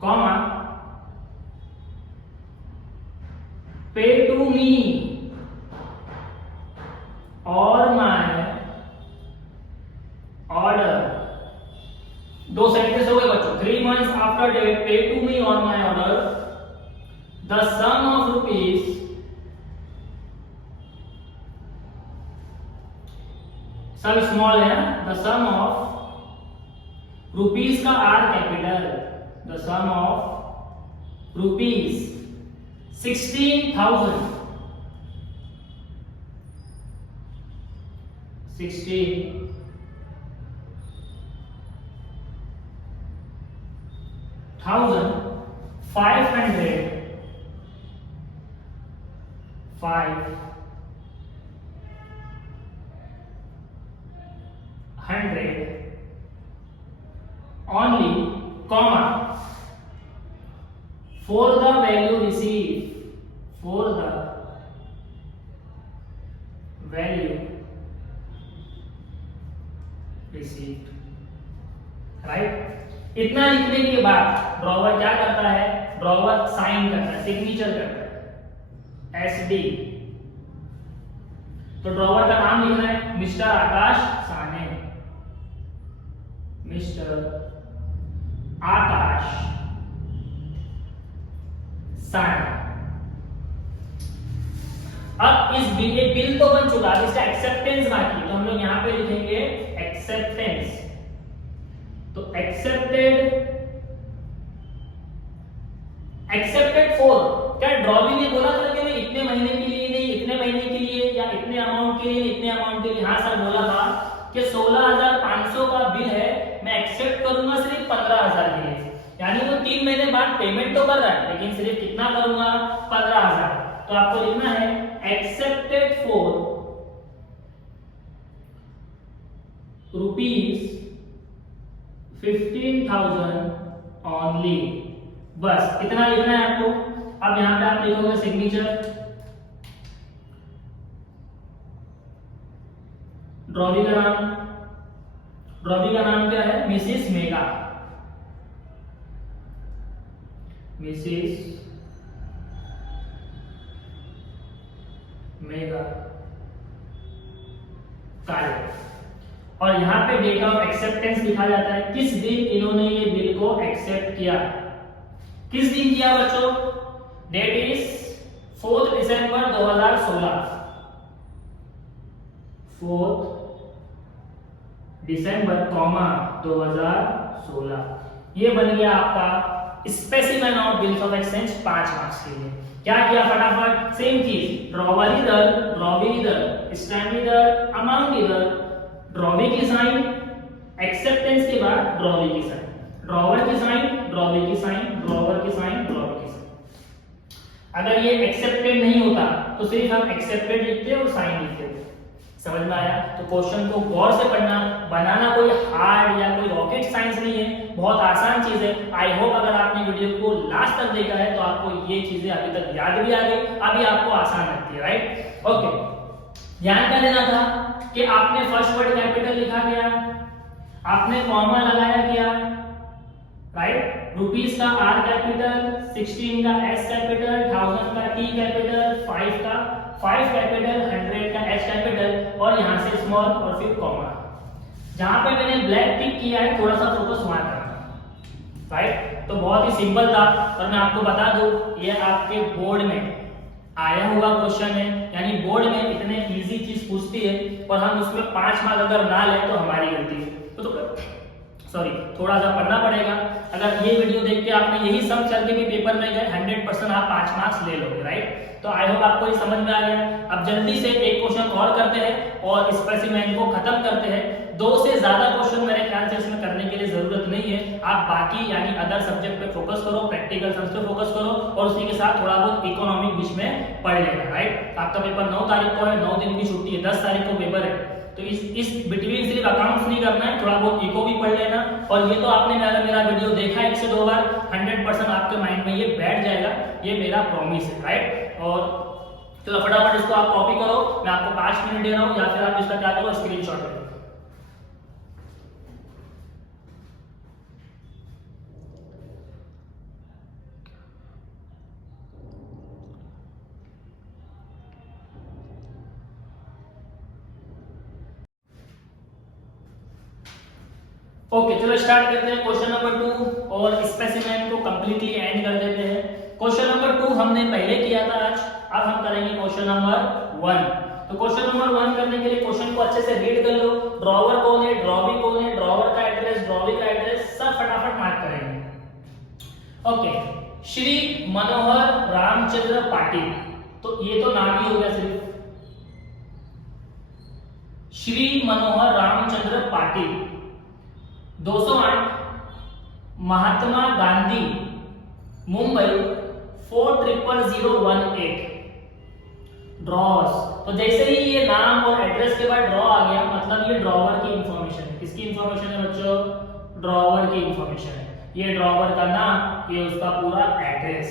comma pay to me और माय ऑर्डर। 2 सेंटेंस हो गए बच्चों, सब स्मॉल है ना। द सम ऑफ रुपीज का R capital, the sum of rupees 16,000 only, comma, for the value received, for the value received, right. इतना लिखने के बाद ड्रॉवर क्या करता है, ड्रॉवर साइन करता है, सिग्नेचर करता है, SD। तो ड्रॉवर का नाम लिखना है मिस्टर आकाश साने, मिस्टर आकाश साने। अब इस बिल तो बन चुका है, इसका एक्सेप्टेंस बाकी, तो हम लोग यहां पे लिखेंगे एक्सेप्टेंस। तो एक्सेप्टेड फॉर, क्या ड्रॉविंग ने बोला था कि मैं इतने महीने के लिए नहीं, इतने महीने के लिए या इतने अमाउंट के लिए, इतने अमाउंट के लिए? हाँ सर बोला था कि 16,500 का बिल है, मैं एक्सेप्ट करूंगा सिर्फ 15,000 के लिए, यानी वो 3 महीने बाद पेमेंट तो कर रहा है लेकिन सिर्फ कितना करूंगा, 15,000। तो आपको लिखना है एक्सेप्टेड फॉर रुपीज 15,000 ओनली, बस इतना लिखना है आपको। अब यहां पे आप लिखोगे सिग्नेचर, ड्रॉवी का नाम, ड्रॉवी का नाम क्या है, मिसेस मेगा, मिसेस मेगा काले। और यहां पे डेट ऑफ एक्सेप्टेंस लिखा जाता है, किस दिन इन्होंने ये बिल को एक्सेप्ट किया, किस दिन किया बच्चों, डेट इज 4 दिसंबर 2016, 4 दिसंबर 2016। ये बन गया आपका specimen of bills of exchange 5 marks के लिए। क्या किया फटाफट, सेम चीज, ड्रॉवर इधर, ड्रॉविंग इधर, स्टैम्प इधर, अमाउंट इधर, ड्रॉविंग की साइन, एक्सेप्टेंस के बाद ड्रॉविंग की साइन, ड्रॉवर की साइन, ड्रॉविंग की साइन, ड्रॉवर की साइन, ड्रॉविंग की साइन। अगर ये एक्सेप्टेड नहीं होता तो सिर्फ हम एक्सेप्टेड लिखते और साइन लिखते। समझ में आया? तो क्वेश्चन को गौर से पढ़ना, बनाना कोई हार्ड या कोई रॉकेट साइंस नहीं है, बहुत आसान चीज है। आई होप अगर आपने वीडियो को लास्ट तक देखा है तो आपको ये चीजें अभी तक याद भी आ गई, अभी आपको आसान लगती है, राइट? ओके, ध्यान क्या देना था कि आपने फर्स्ट वर्ड कैपिटल लिखा गया, आपने कॉमा लगाया क्या, राइट? रुपीस का आर कैपिटल, 16 का एस कैपिटल, 1000 का टी कैपिटल, 5 का 5 कैपिटल, 100 का एच कैपिटल, और यहां से स्मॉल और फिर कॉमा। जहां पे मैंने ब्लैक टिक किया है थोड़ा सा फोकस वहां करना, राइट? तो बहुत ही सिंपल था। और मैं आपको बता दूं ये आपके बोर्ड में आया हुआ क्वेश्चन है, यानी बोर्ड में इतने इजी चीज पूछती है और हम उसमें 5 मार्क्स अगर ना ले तो हमारी गलती है। तो सॉरी, थोड़ा सा पढ़ना पड़ेगा। अगर ये वीडियो देख के आपने यही सब चल के भी पेपर में गए 100% आप 5 मार्क्स ले लोगे, राइट? तो आई होप आपको ये समझ में आ गया। अब जल्दी से एक क्वेश्चन और करते हैं और स्पेसिमेन को खत्म करते हैं। 2 से ज्यादा क्वेश्चन मेरे ख्याल से इसमें करने के लिए जरूरत नहीं है। आप बाकी यानी अदर सब्जेक्ट पे फोकस करो, प्रैक्टिकल सम्स पे फोकस करो और उसी के साथ थोड़ा बहुत इकोनॉमिक बीच में पढ़ लेना, राइट? आपका पेपर 9 तारीख को है, 9 दिन की छुट्टी है, 10 तारीख को पेपर है, तो इस बिटवीन सिर्फ अकाउंट्स नहीं करना है, थोड़ा बहुत इको भी पढ़ लेना। और ये तो आपने मेरा वीडियो देखा 1 से 2 बार, 100% आपके माइंड में ये बैठ जाएगा, ये मेरा प्रॉमिस है, राइट? और चलो फटाफट इसको आप कॉपी करो, मैं आपको 5 मिनट दे रहा हूं, या फिर आप इसका क्या करो, स्क्रीनशॉट ले लो। ओके, चलो स्टार्ट करते हैं क्वेश्चन नंबर 2 और स्पेसिमेन को कंप्लीटली एंड कर देते हैं। क्वेश्चन नंबर 2 हमने पहले किया था आज, अब हम करेंगे क्वेश्चन नंबर 1। तो क्वेश्चन नंबर 1 करने के लिए क्वेश्चन को अच्छे से रीड कर लो। ड्रॉवर कौन है, ड्रॉवी कौन है, ड्रॉवर का एड्रेस, ड्रॉवी का एड्रेस, सब फटाफट मार्क करेंगे। ओके, श्री मनोहर रामचंद्र पाटिल, तो ये तो नाम ही हो गया सिर्फ, श्री मनोहर रामचंद्र पाटिल। 208 महात्मा गांधी, मुंबई 400018। ड्रॉवर्स, तो जैसे ही ये नाम और एड्रेस के बाद ड्रॉ आ गया, मतलब ये ड्रॉवर की इंफॉर्मेशन है। किसकी इंफॉर्मेशन है बच्चों? ड्रॉवर की इंफॉर्मेशन है। ये ड्रॉवर का नाम, ये उसका पूरा एड्रेस।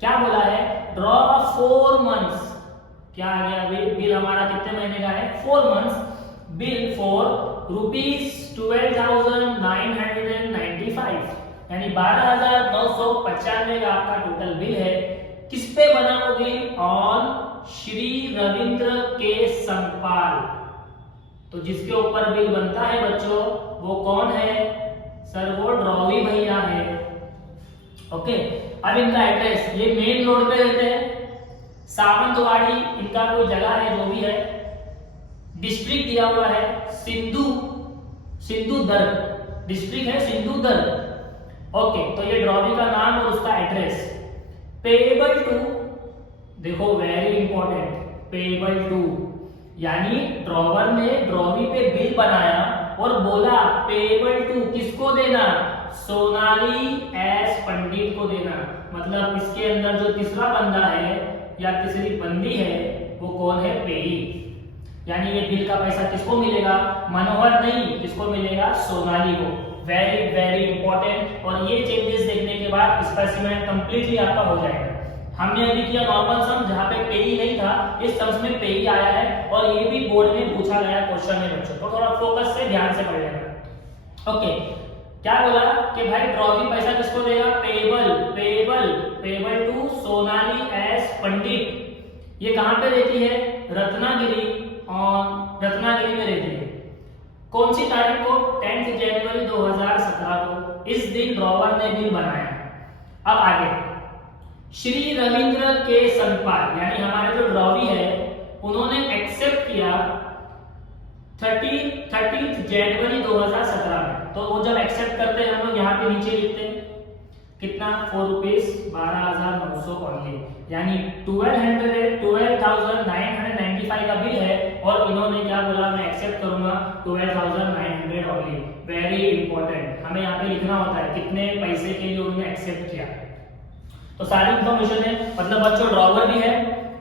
क्या बोला है? Draw 4 months. क्या आ गया? बिल हमारा कितने महीने का है? 4 मंथ्स। बिल फॉर ₹12,995, यानी 12,995 का आपका टोटल बिल है। किस पे बना वो बिल? ऑन श्री रविंद्र के संगपाल। तो जिसके ऊपर बिल बनता है बच्चों, वो कौन है सर? वो ड्रॉवी भैया है। ओके, अब इनका एड्रेस, ये मेन रोड पे रहते हैं, सावंतवाड़ी इनका कोई जगह है, जो भी है। डिस्ट्रिक्ट दिया हुआ है सिंधु दर्ग, डिस्ट्रिक्ट है सिंधु दर्ग। ओके, तो ये ड्रॉवी का नाम और उसका एड्रेस। पेएबल टू, देखो वेरी इंपॉर्टेंट, पेएबल टू, यानी ड्रॉवर ने ड्रॉवी पे बिल बनाया और बोला पेएबल टू किसको देना? सोनाली एस पंडित को देना। मतलब इसके अंदर जो तीसरा बंदा है या तीसरी बंदी है, वो कौन है? पेई। यानी ये बिल का पैसा किसको मिलेगा? मनोहर नहीं, किसको मिलेगा? सोनाली को। Very very important. और ये चेंजेस देखने के बाद स्पेसिमेन कंप्लीटली आपका हो जाएगा। हमने अभी किया नॉर्मल सम, जहां पे पेई नहीं था, इस सम्स में पेई आया है, और ये भी बोर्ड में पूछा गया क्वेश्चन में बच्चों, तो थोड़ा फोकस से ध्यान से पढ़ लेना। ओके, क्या बोला कि भाई ड्रॉवी पैसा किसको देगा? पेएबल टू सोनाली एस पंडित। ये कहां पे रहती है? रत्नागिरी, और रत्नागिरी में रहती है। कौन सी तारीख को? 10 जनवरी 2017 को। इस दिन ड्रॉवर ने बिल बनाया। अब आगे, श्री रविंद्र के संगपाल, यानी हमारे जो ड्रॉवी है, उन्होंने एक्सेप्ट किया 30 जनवरी 2017 में। तो वो जब एक्सेप्ट करते हैं, हम लोग यहाँ पे नीचे लिखते हैं कितना? 4 रुपीज 12,900 ओनली, यानी 12,995 का बिल है, और इन्होंने क्या बोला? मैं एक्सेप्ट करूंगा 12,900 ओनली। वेरी इंपॉर्टेंट, हमें यहाँ पे लिखना होता है कितने पैसे के लिए उन्होंने एक्सेप्ट किया। तो सारी इंफॉर्मेशन है, मतलब बच्चों ड्रॉवर भी है,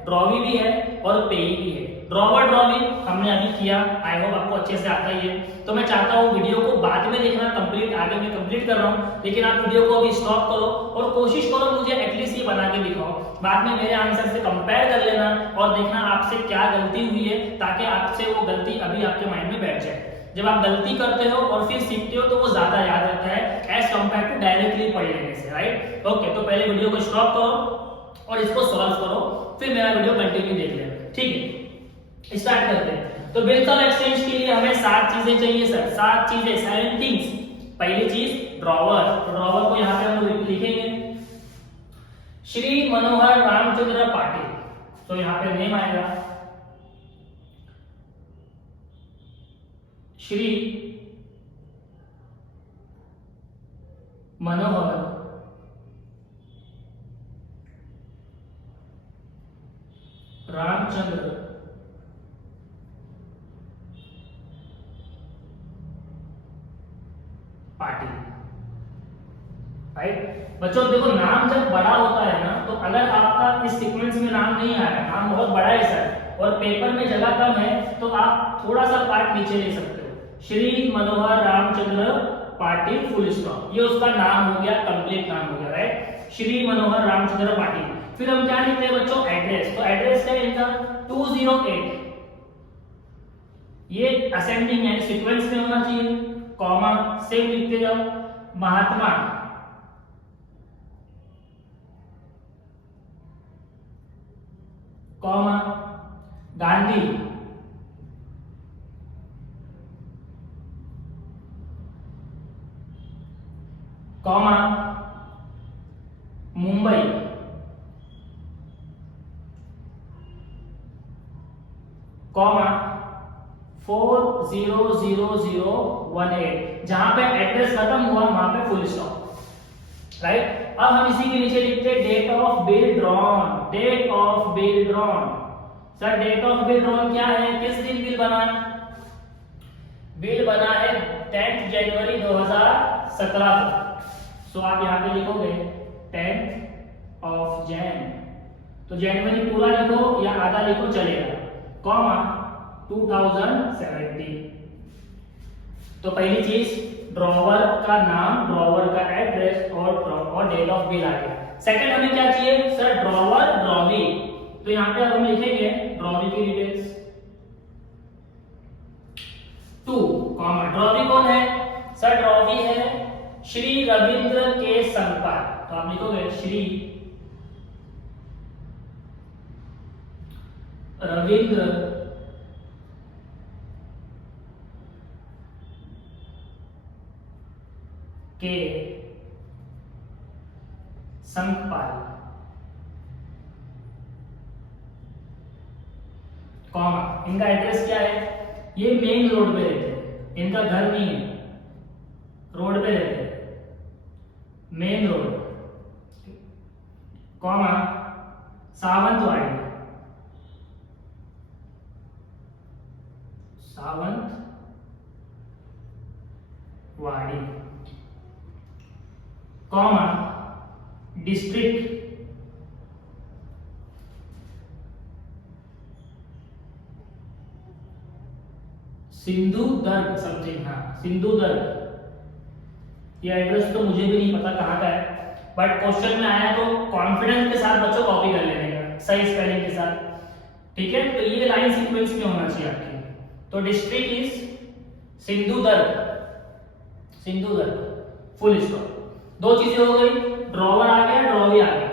ड्रॉवी भी है, और पेई भी है। ड्रॉवर ड्रॉवी हमने अभी किया, आई होप आपको अच्छे से आता ही है। तो मैं चाहता हूँ वीडियो को बाद में देखना कंप्लीट, आगे मैं कंप्लीट कर रहा हूँ, लेकिन आप वीडियो को अभी स्टॉप करो और कोशिश करो मुझे एटलीस्ट ये बना के दिखाओ। बाद में मेरे आंसर से कंपेयर कर लेना और देखना आपसे क्या गलती हुई है, ताकि आपसे वो गलती अभी आपके माइंड में बैठ जाए। जब आप गलती करते हो और फिर सीखते हो, तो वो ज्यादा याद रहता है एज कंपेयर टू डायरेक्टली पढ़ लेने से, राइट? ओके, तो पहले वीडियो को स्टॉप करो और इसको सॉल्व करो, फिर मेरा वीडियो कंटिन्यू देख लेना, ठीक है? स्टार्ट करते हैं। तो बिल्स ऑफ एक्सचेंज के लिए हमें 7 चीजें चाहिए सर, 7 चीजें, 7 थिंग्स। पहली चीज ड्रॉवर, तो ड्रॉवर को यहाँ पे हम लोग लिखेंगे श्री मनोहर रामचंद्र पाटिल, तो यहाँ पे नेम आएगा श्री मनोहर रामचंद्र पाटिल, राइट? बच्चों देखो, नाम जब बड़ा होता है ना, तो अगर आपका इस सीक्वेंस में नाम नहीं आ रहा है, नाम बहुत बड़ा है सर, और पेपर में जगह कम है, तो आप थोड़ा सा पार्ट नीचे ले सकते हो। श्री मनोहर रामचंद्र पाटिल फुल स्टॉप, ये उसका नाम हो गया, कंप्लीट नाम हो गया, राइट? श्री मनोहर रामचंद्र पाटिल। फिर हम क्या लिखते हैं बच्चों? एड्रेस। तो एड्रेस है इनका 208, ये असेंडिंग यानी सीक्वेंस में होना चाहिए, कॉमा सेम लिखते जाओ। Mahatma comma Gandhi comma Mumbai, comma 400018, जहां पे एड्रेस खत्म हुआ वहां पे फुल स्टॉप, राइट। अब हम इसी के नीचे लिखते हैं date of bill drawn. Date of bill drawn, sir date of bill drawn क्या है, किस दिन बिल बना है? बिल बना है 10 जनवरी 2017 को। सो आप यहाँ पे लिखोगे 10 ऑफ जैन, तो जनवरी पूरा लिखो या आधा लिखो चलेगा, कॉमा 2017। तो पहली चीज ड्रॉवर का नाम, ड्रॉवर का एड्रेस और डेट ऑफ बिल आ गया। सेकंड हमें क्या चाहिए सर, ड्रॉवर ड्रॉवी। तो यहाँ पे अब हम लिखेंगे ड्रॉवी की डिटेल्स 2, कॉमा ड्रॉवी कौन है सर, ड्रॉवी है श्री रविंद्र के संगपाल। तो आप लिखोगे श्री रविंद्र के संगपाल, कॉमा इनका एड्रेस क्या है, ये मेन रोड पे रहते हैं, इनका घर नहीं है, रोड पे रहते हैं, main road, comma Sawantwadi, Sawantwadi, comma district Sindhudurg something, हाँ सिंधुदुर्ग। ये एड्रेस तो मुझे भी नहीं पता कहाँ का है, बट क्वेश्चन में आया तो कॉन्फिडेंस के साथ बच्चों कॉपी कर लेने का, सही स्पेलिंग के साथ, ठीक है। तो ये लाइन सीक्वेंस में होना चाहिए आपकी। तो district is Sindhudurg, Sindhudurg, full stop. दो चीजें हो गई, ड्रॉवर आ गया, ड्रॉवी आ गया।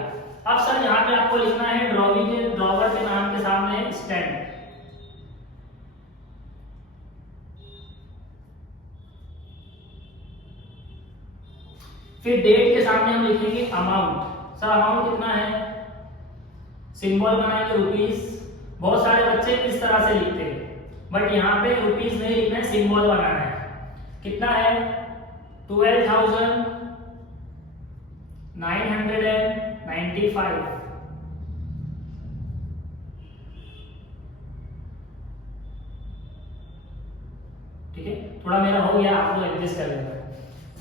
अब सर यहाँ पे आपको लिखना है ड्रॉवी के, ड्रॉवर के नाम के सामने स्टैंड, फिर डेट के सामने हम लिखेंगे अमाउंट। सर अमाउंट कितना है, सिंबल बनाएंगे रुपीस। बहुत सारे बच्चे इस तरह से लिखते हैं, बट यहाँ पे रुपीस नहीं लिखना है, सिंबल बनाना है। कितना है 12,995, ठीक है। थोड़ा मेरा हो गया, आप लोग एडजस्ट कर लेना।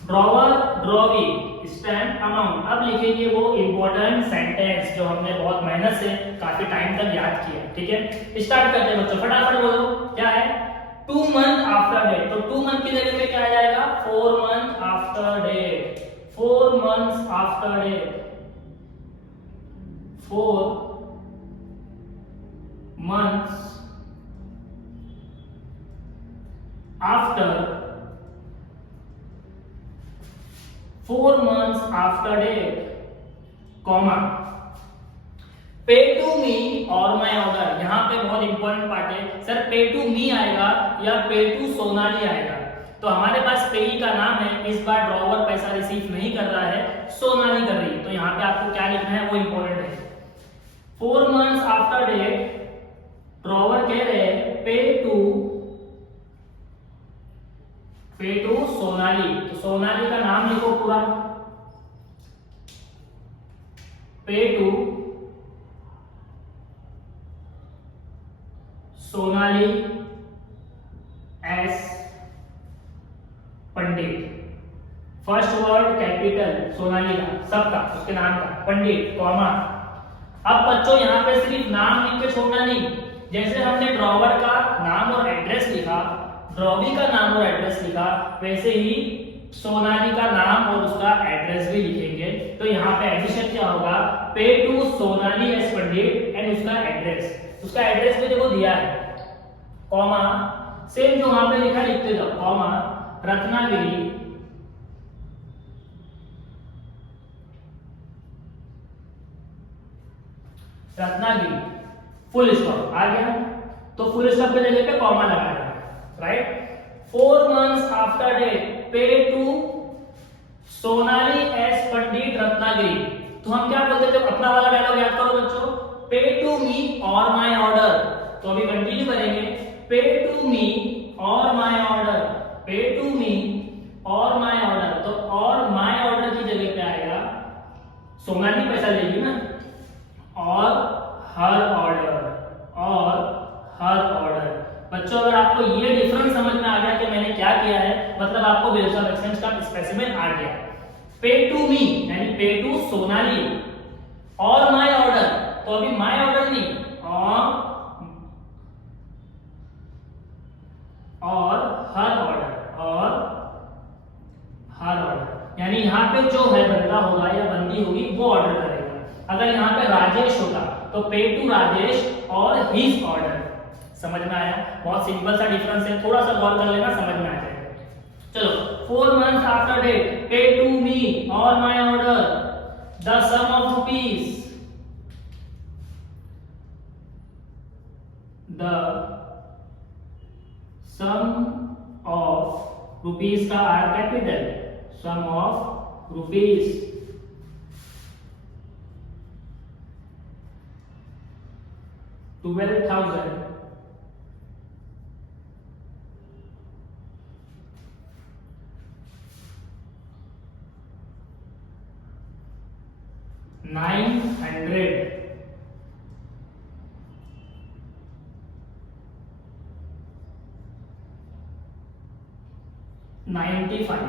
Drawer drawee stamp amount. अब लिखेंगे वो इंपॉर्टेंट सेंटेंस जो हमने बहुत मेहनत से काफी टाइम तक याद किया, ठीक है। स्टार्ट करते हैं बच्चों, फटाफट बोलो क्या है, 2 मंथ आफ्टर डेट। तो 2 मंथ की जगह पे क्या आ जाएगा, 4 month after date, 4 months after date, 4 months after, 4 months after date, comma pay to me और माय ऑर्डर। यहां पे बहुत इंपॉर्टेंट पार्ट है सर, पे टू मी आएगा या पे टू सोनाली आएगा। तो हमारे पास पेई का नाम है, इस बार ड्रॉवर पैसा रिसीव नहीं कर रहा है, सोनाली कर रही है। तो यहाँ पे आपको क्या लिखना है वो इंपॉर्टेंट है। 4 months आफ्टर डेट ड्रॉवर कह रहे हैं पे टू सोनाली। तो सोनाली का नाम लिखो पूरा, pay to Sonali S Pandit. First word capital Sonali का, सबका उसके नाम का, पंडित, कॉमा। अब बच्चों यहाँ पे सिर्फ नाम लिख के छोड़ना नहीं, जैसे हमने ड्रॉवर का नाम और एड्रेस लिखा, ड्रॉवी का नाम और एड्रेस लिखा, वैसे ही सोनाली का नाम और उसका एड्रेस भी लिखेंगे। तो यहाँ पे एडिशन क्या होगा, pay to Sonali S Pandit and उसका एड्रेस भी देखो दिया है, कॉमा सेम जो वहां पे लिखा लिखते जाओ, comma Ratnagiri, Ratnagiri, full stop आ गया। तो फुल स्टॉप पे जगह पे कॉमा लगा है, right. 4 months after date pay to Sonali S पंडित रत्नागिरी। तो हम क्या बोलते थे, अपना वाला डायलॉग याद करो बच्चों, पे टू मी और माय ऑर्डर। तो अभी कंटिन्यू करेंगे। टू मी और माय ऑर्डर, पे टू मी और माय ऑर्डर, तो और माय ऑर्डर की जगह पे आएगा, सोनाली पैसा लेगी ना, और हर ऑर्डर, और हर ऑर्डर। बच्चों अगर आपको ये डिफरेंस समझ में आ गया कि मैंने क्या किया है, मतलब आपको बिल्स ऑफ एक्सचेंज का स्पेसिमेन आ गया। पे टू मी यानी पे टू सोनाली और माय ऑर्डर, तो अभी माय ऑर्डर नहीं, और हर ऑर्डर, और हर ऑर्डर, यानी यहाँ पे जो है बंदा होगा या बंदी होगी वो ऑर्डर करेगा। अगर यहाँ पे राजेश होगा तो पे टू राजेश और हिज ऑर्डर। समझ में आया? बहुत सिंपल सा डिफरेंस है, थोड़ा सा गौर कर लेना, समझ में आ जाएगा। चलो 4 months after date, pay to me और my order the sum of rupees, the sum of rupees का R capital, sum of rupees 12,000 900 95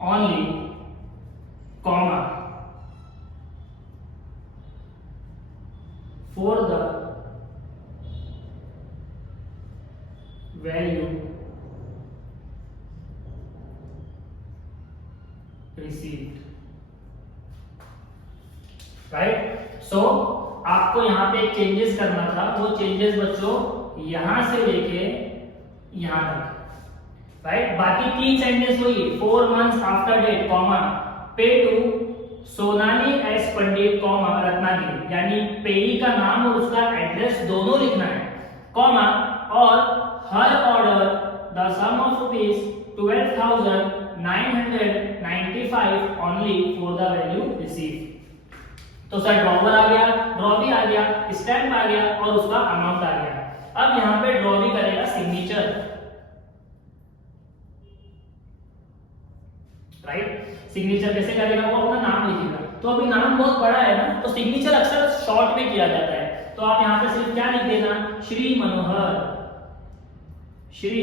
only, comma, for the value received, right. So आपको यहाँ पे एक चेंजेस करना था, वो चेंजेस बच्चों यहां से लेके यहां तक, राइट। बाकी 3 सेंटेंस वही, 4 months after date, comma, pay to Sonali S Pandit, comma, Ratnagiri, यानी पेई का नाम और उसका एड्रेस दोनों लिखना है, कॉमा, और हर order the sum of rupees 12,995 only for the value receive. तो सर ड्रॉवर आ गया, ड्रॉ भी आ गया, स्टैम्प आ गया और उसका अमाउंट आ गया। अब यहां पे ड्रॉ भी करेगा सिग्नेचर, राइट। सिग्नेचर कैसे करेगा? वो अपना नाम लिखेगा। तो अभी नाम बहुत बड़ा है ना, तो सिग्नेचर अक्सर शॉर्ट में किया जाता है, तो आप यहां पे सिर्फ क्या लिख देना, श्री मनोहर, श्री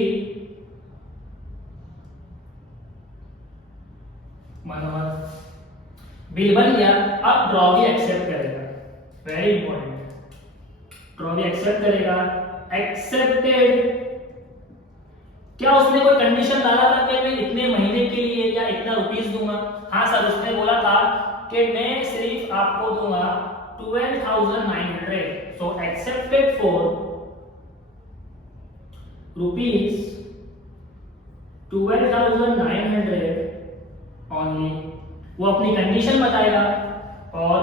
मनोहर। बिल बन गया। अब ड्रॉ भी एक्सेप्ट करेगा, वेरी इंपॉर्टेंट, ड्रॉ भी एक्सेप्ट करेगा, एक्सेप्टेड। क्या उसने कोई कंडीशन डाला था कि मैं इतने महीने के लिए या इतना रुपीस दूंगा? हाँ सर, उसने बोला था कि मैं सिर्फ आपको दूंगा 12,900, सो एक्सेप्टेड फॉर रुपीस 12,900 ओनली। वो अपनी कंडीशन बताएगा और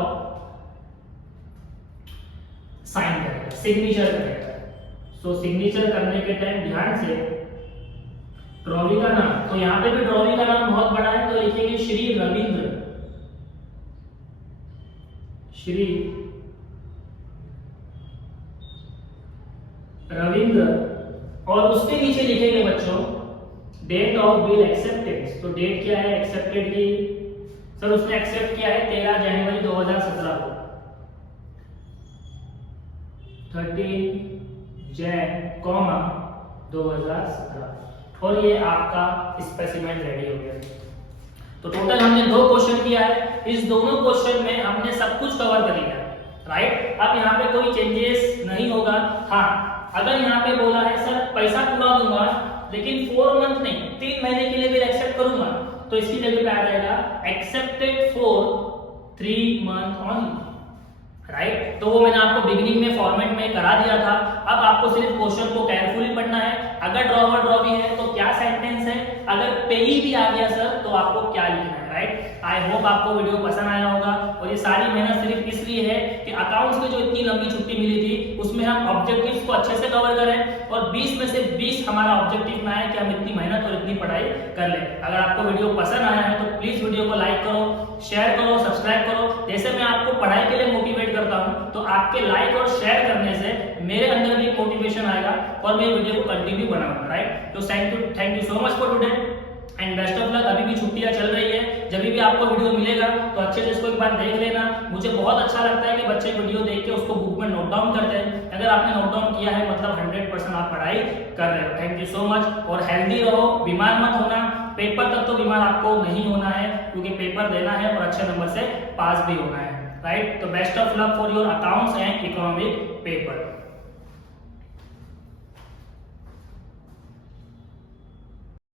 साइन करेगा, सिग्नेचर करेगा। सो सिग्नेचर करने के टाइम ध्यान से ड्रॉवी का नाम, तो यहां पे भी ड्रॉवी का नाम बहुत बड़ा है, तो लिखेंगे श्री रविंद्र, श्री रविंद्र, और उसके नीचे लिखेंगे बच्चों डेट ऑफ बिल एक्सेप्टेड। तो डेट क्या है एक्सेप्टेड की? सर उसने एक्सेप्ट किया है 13 जनवरी 2017 को, 13 जैन, 2017, और ये आपका स्पेसिमेन रेडी हो गया। तो टोटल हमने 2 क्वेश्चन किया है, इस दोनों क्वेश्चन में हमने सब कुछ कवर कर लिया, राइट। अब यहाँ पे कोई चेंजेस नहीं होगा। हाँ, अगर यहाँ पे बोला है सर पैसा पूरा दूंगा लेकिन 4 मंथ नहीं 3 महीने के लिए भी एक्सेप्ट करूंगा, तो इसकी जगह पे आ जाएगा accepted for 3 month only, right. तो वो मैंने आपको बिगिनिंग में फॉर्मेट में करा दिया था। अब आपको सिर्फ क्वेश्चन को केयरफुली पढ़ना है। अगर ड्रॉवर ड्रॉ भी है तो क्या सेंटेंस है, अगर पेई भी आ गया सर तो आपको क्या लिखना है, राइट। आई होप आपको वीडियो पसंद आया होगा और ये सारी मेहनत सिर्फ इसलिए है कि अकाउंट्स की जो इतनी लंबी छुट्टी मिली थी उसमें हम ऑब्जेक्टिव्स को अच्छे से कवर करें और 20 में से 20 हमारा ऑब्जेक्टिव में आए कि हम इतनी मेहनत और इतनी पढ़ाई कर ले। अगर आपको वीडियो पसंद आया है तो प्लीज वीडियो को लाइक करो, शेयर करो, सब्सक्राइब करो। जैसे मैं आपको पढ़ाई के लिए मोटिवेट करता हूं तो आपके लाइक और शेयर करने से मेरे अंदर भी मोटिवेशन आएगा और मैं वीडियो को कंटिन्यू बनाऊंगा, राइट। तो thank you so much for today and best of luck. अभी भी छुट्टियां चल रही है, जब भी आपको वीडियो मिलेगा तो अच्छे से इसको एक बार देख लेना। मुझे बहुत अच्छा लगता है कि बच्चे वीडियो देख के उसको बुक में नोट डाउन करते हैं। अगर आपने नोट डाउन किया है मतलब 100% आप पढ़ाई कर रहे हो। थैंक यू सो मच और हेल्दी रहो, बीमार मत होना। पेपर तक तो बीमार आपको नहीं होना है क्योंकि पेपर देना है और अच्छे नंबर से पास भी होना है, राइट। तो best of luck for your accounts and economic paper.